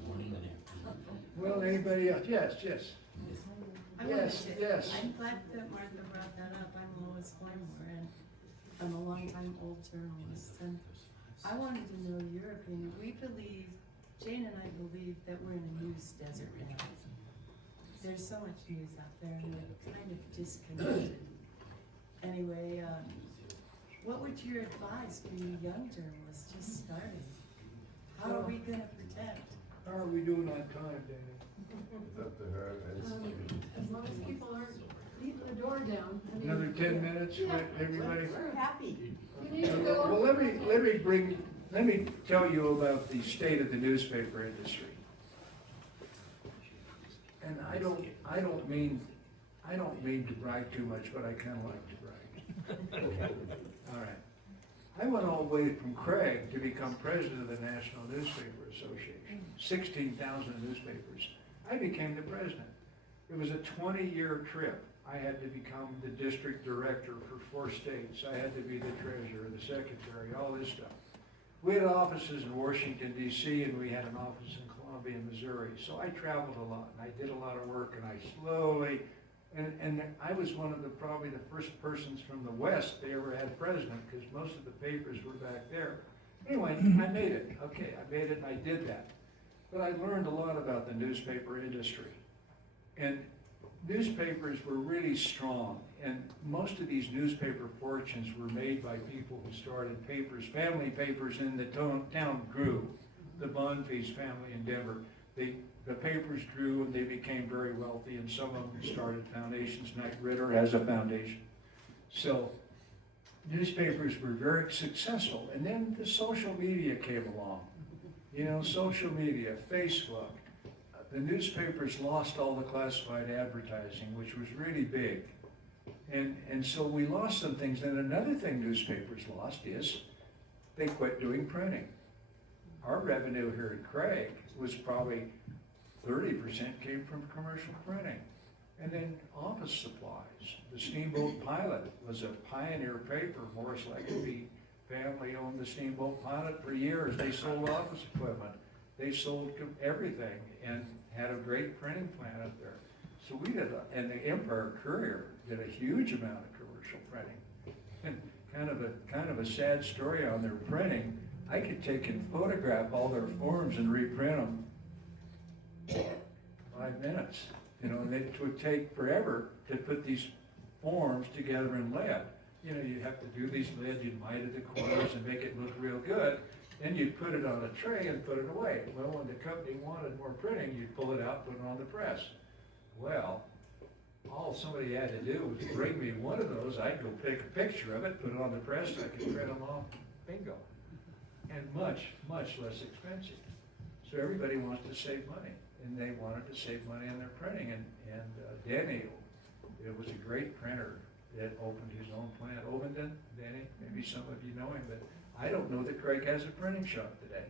Morning and afternoon. Well, anybody else? Yes. I wanted Yes, to- yes. I'm glad that Martha brought that up. I'm Lois Blarimore, and I'm a longtime old journalist, and I wanted to know your opinion. We believe, Jane and I believe that we're in a news desert now. There's so much news out there, and we're kind of disconnected. Anyway, what would you advise for you young journalists just starting? How are we gonna protect? How are we doing on time, Dana? It's up to her. As long as people aren't leaving the door down. I mean, Another 10 minutes, everybody? We're happy. You need to go. Well, let me tell you about the state of the newspaper industry. And I don't mean to brag too much, but I kinda like to brag. All right. I went all the way from Craig to become president of the National Newspaper Association, 16,000 newspapers. I became the president. It was a 20-year trip. I had to become the district director for 4 states. I had to be the treasurer, the secretary, all this stuff. We had offices in Washington, D.C., and we had an office in Columbia, Missouri. So I traveled a lot, and I did a lot of work, and I slowly, and I was one of probably the first persons from the West they ever had president, because most of the papers were back there. Anyway, I made it. Okay, I made it, and I did that. But I learned a lot about the newspaper industry. And newspapers were really strong, and most of these newspaper fortunes were made by people who started papers, family papers, and the town grew. The Bonfils family in Denver, the papers grew and they became very wealthy, and some of them started foundations. Knight Ridder has a foundation. So newspapers were very successful, and then the social media came along. You know, social media, Facebook. The newspapers lost all the classified advertising, which was really big. And so we lost some things. And another thing newspapers lost is they quit doing printing. Our revenue here in Craig was probably 30% came from commercial printing. And then office supplies. The Steamboat Pilot was a pioneer paper. Morris Legacy family owned the Steamboat Pilot for years. They sold office equipment. They sold everything and had a great printing plant up there. So we did, and the Empire Courier did a huge amount of commercial printing. And kind of a sad story on their printing. I could take and photograph all their forms and reprint them 5 minutes. You know, and it would take forever to put these forms together in lead. You know, you have to do these lead, you'd mite at the corners and make it look real good. Then you'd put it on a tray and put it away. Well, when the company wanted more printing, you'd pull it out, put it on the press. Well, all somebody had to do was bring me one of those. I'd go pick a picture of it, put it on the press, I could print them off. Bingo. And much, much less expensive. So everybody wants to save money, and they wanted to save money on their printing. And Danny, it was a great printer that opened his own plant. Ovenden, Danny, maybe some of you know him, but I don't know that Craig has a printing shop today.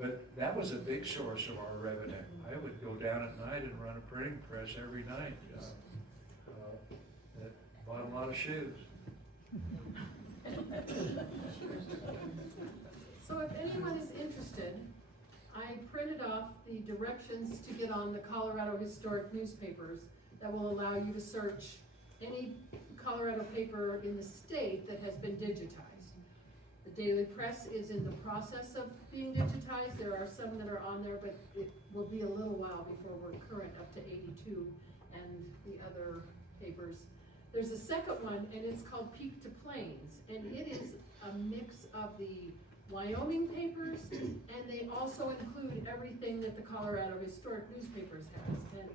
But that was a big source of our revenue. I would go down at night and run a printing press every night. Bought a lot of shoes. So if anyone is interested, I printed off the directions to get on the Colorado Historic newspapers that will allow you to search any Colorado paper in the state that has been digitized. The Daily Press is in the process of being digitized. There are some that are on there, but it will be a little while before we're current up to 82 and the other papers. There's a second one, and it's called Peak to Plains, and it is a mix of the Wyoming papers, and they also include everything that the Colorado Historic newspapers has. And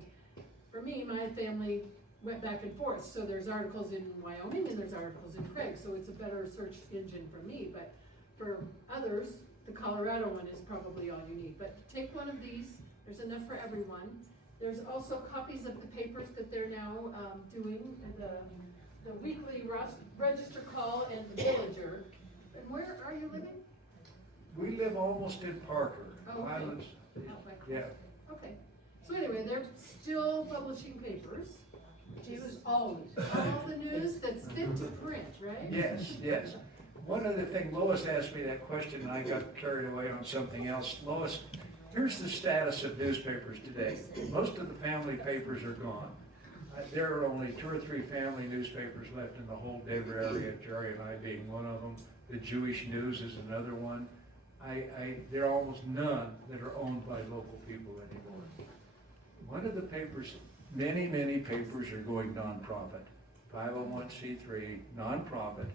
for me, my family went back and forth, so there's articles in Wyoming and there's articles in Craig, so it's a better search engine for me, but for others, the Colorado one is probably all you need. But take one of these, there's enough for everyone. There's also copies of the papers that they're now doing, the weekly Register Call and the Villager. And where are you living? We live almost in Parker. Oh, okay. Highlands, yeah. Okay, so anyway, they're still publishing papers. News always, all the news that's fit to print, right? Yes, yes. One other thing, Lois asked me that question and I got carried away on something else. Lois, here's the status of newspapers today. Most of the family papers are gone. There are only 2 or 3 family newspapers left in the whole Denver area, Jerry and I being one of them. The Jewish News is another one. There are almost none that are owned by local people anymore. One of the papers, many papers are going nonprofit, 501c3, nonprofit,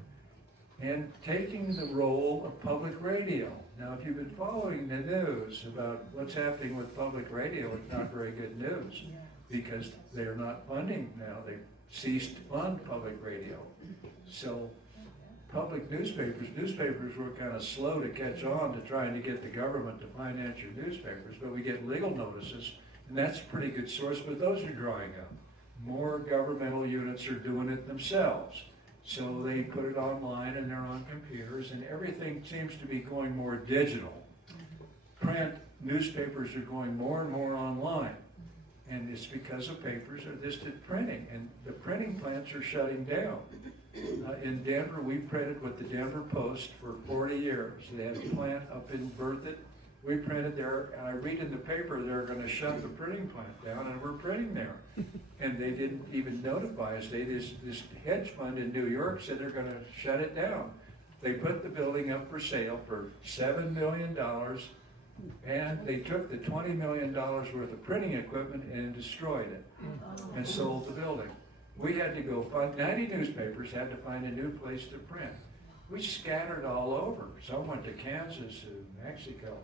and taking the role of public radio. Now, if you've been following the news about what's happening with public radio, it's not very good news, because they're not funding now. They've ceased to fund public radio. So public newspapers were kind of slow to catch on to trying to get the government to finance your newspapers, but we get legal notices, and that's a pretty good source, but those are drying up. More governmental units are doing it themselves. So they put it online and they're on computers, and everything seems to be going more digital. Print newspapers are going more and more online, and it's because of papers are listed printing, and the printing plants are shutting down. In Denver, we printed with the Denver Post for 40 years. They had a plant up in Berthoud. We printed there, and I read in the paper they're going to shut the printing plant down, and we're printing there. And they didn't even notify us. This hedge fund in New York said they're going to shut it down. They put the building up for sale for $7 million, and they took the $20 million worth of printing equipment and destroyed it and sold the building. We had to go find, 90 newspapers had to find a new place to print. We scattered all over. Some went to Kansas and Mexico.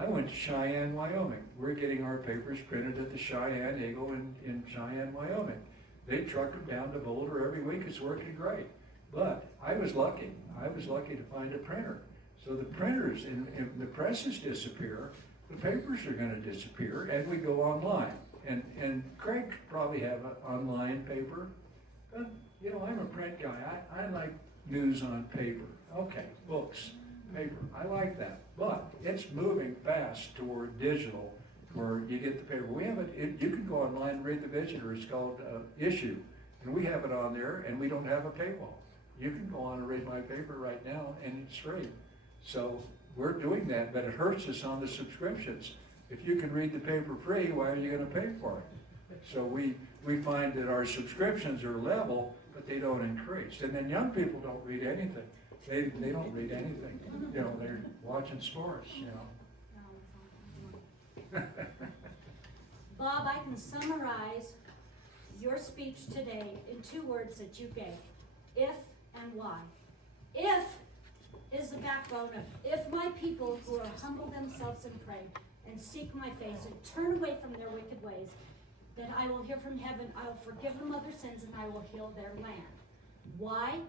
I went to Cheyenne, Wyoming. We're getting our papers printed at the Cheyenne Eagle in Cheyenne, Wyoming. They truck them down to Boulder every week. It's working great. But I was lucky. I was lucky to find a printer. So the printers, and the presses disappear, the papers are going to disappear, and we go online. And Craig could probably have an online paper. But, you know, I'm a print guy. I like news on paper. Okay, books, paper. I like that. But it's moving fast toward digital, where you get the paper. We have it, you can go online and read the Visitor. It's called Issue. And we have it on there, and we don't have a paywall. You can go on and read my paper right now, and it's free. So we're doing that, but it hurts us on the subscriptions. If you can read the paper free, why are you going to pay for it? So we find that our subscriptions are level, but they don't increase. And then young people don't read anything. They don't read anything. You know, they're watching sports, you know. Bob, I can summarize your speech today in 2 words that you gave. If and why. If is the backbone of, if my people who are humble themselves and pray and seek my face and turn away from their wicked ways, then I will hear from heaven, I will forgive them of their sins, and I will heal their land. Why?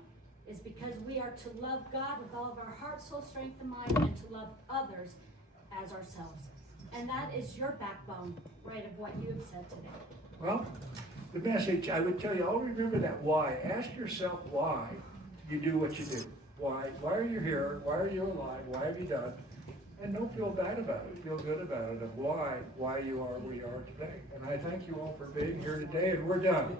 Is because we are to love God with all of our heart, soul, strength, and mind, and to love others as ourselves. And that is your backbone, right, of what you have said today. Well, the message, I would tell you, always remember that why. Ask yourself why you do what you do. Why are you here? Why are you alive? Why have you done? And don't feel bad about it. Feel good about it, and why you are where you are today. And I thank you all for being here today, and we're done.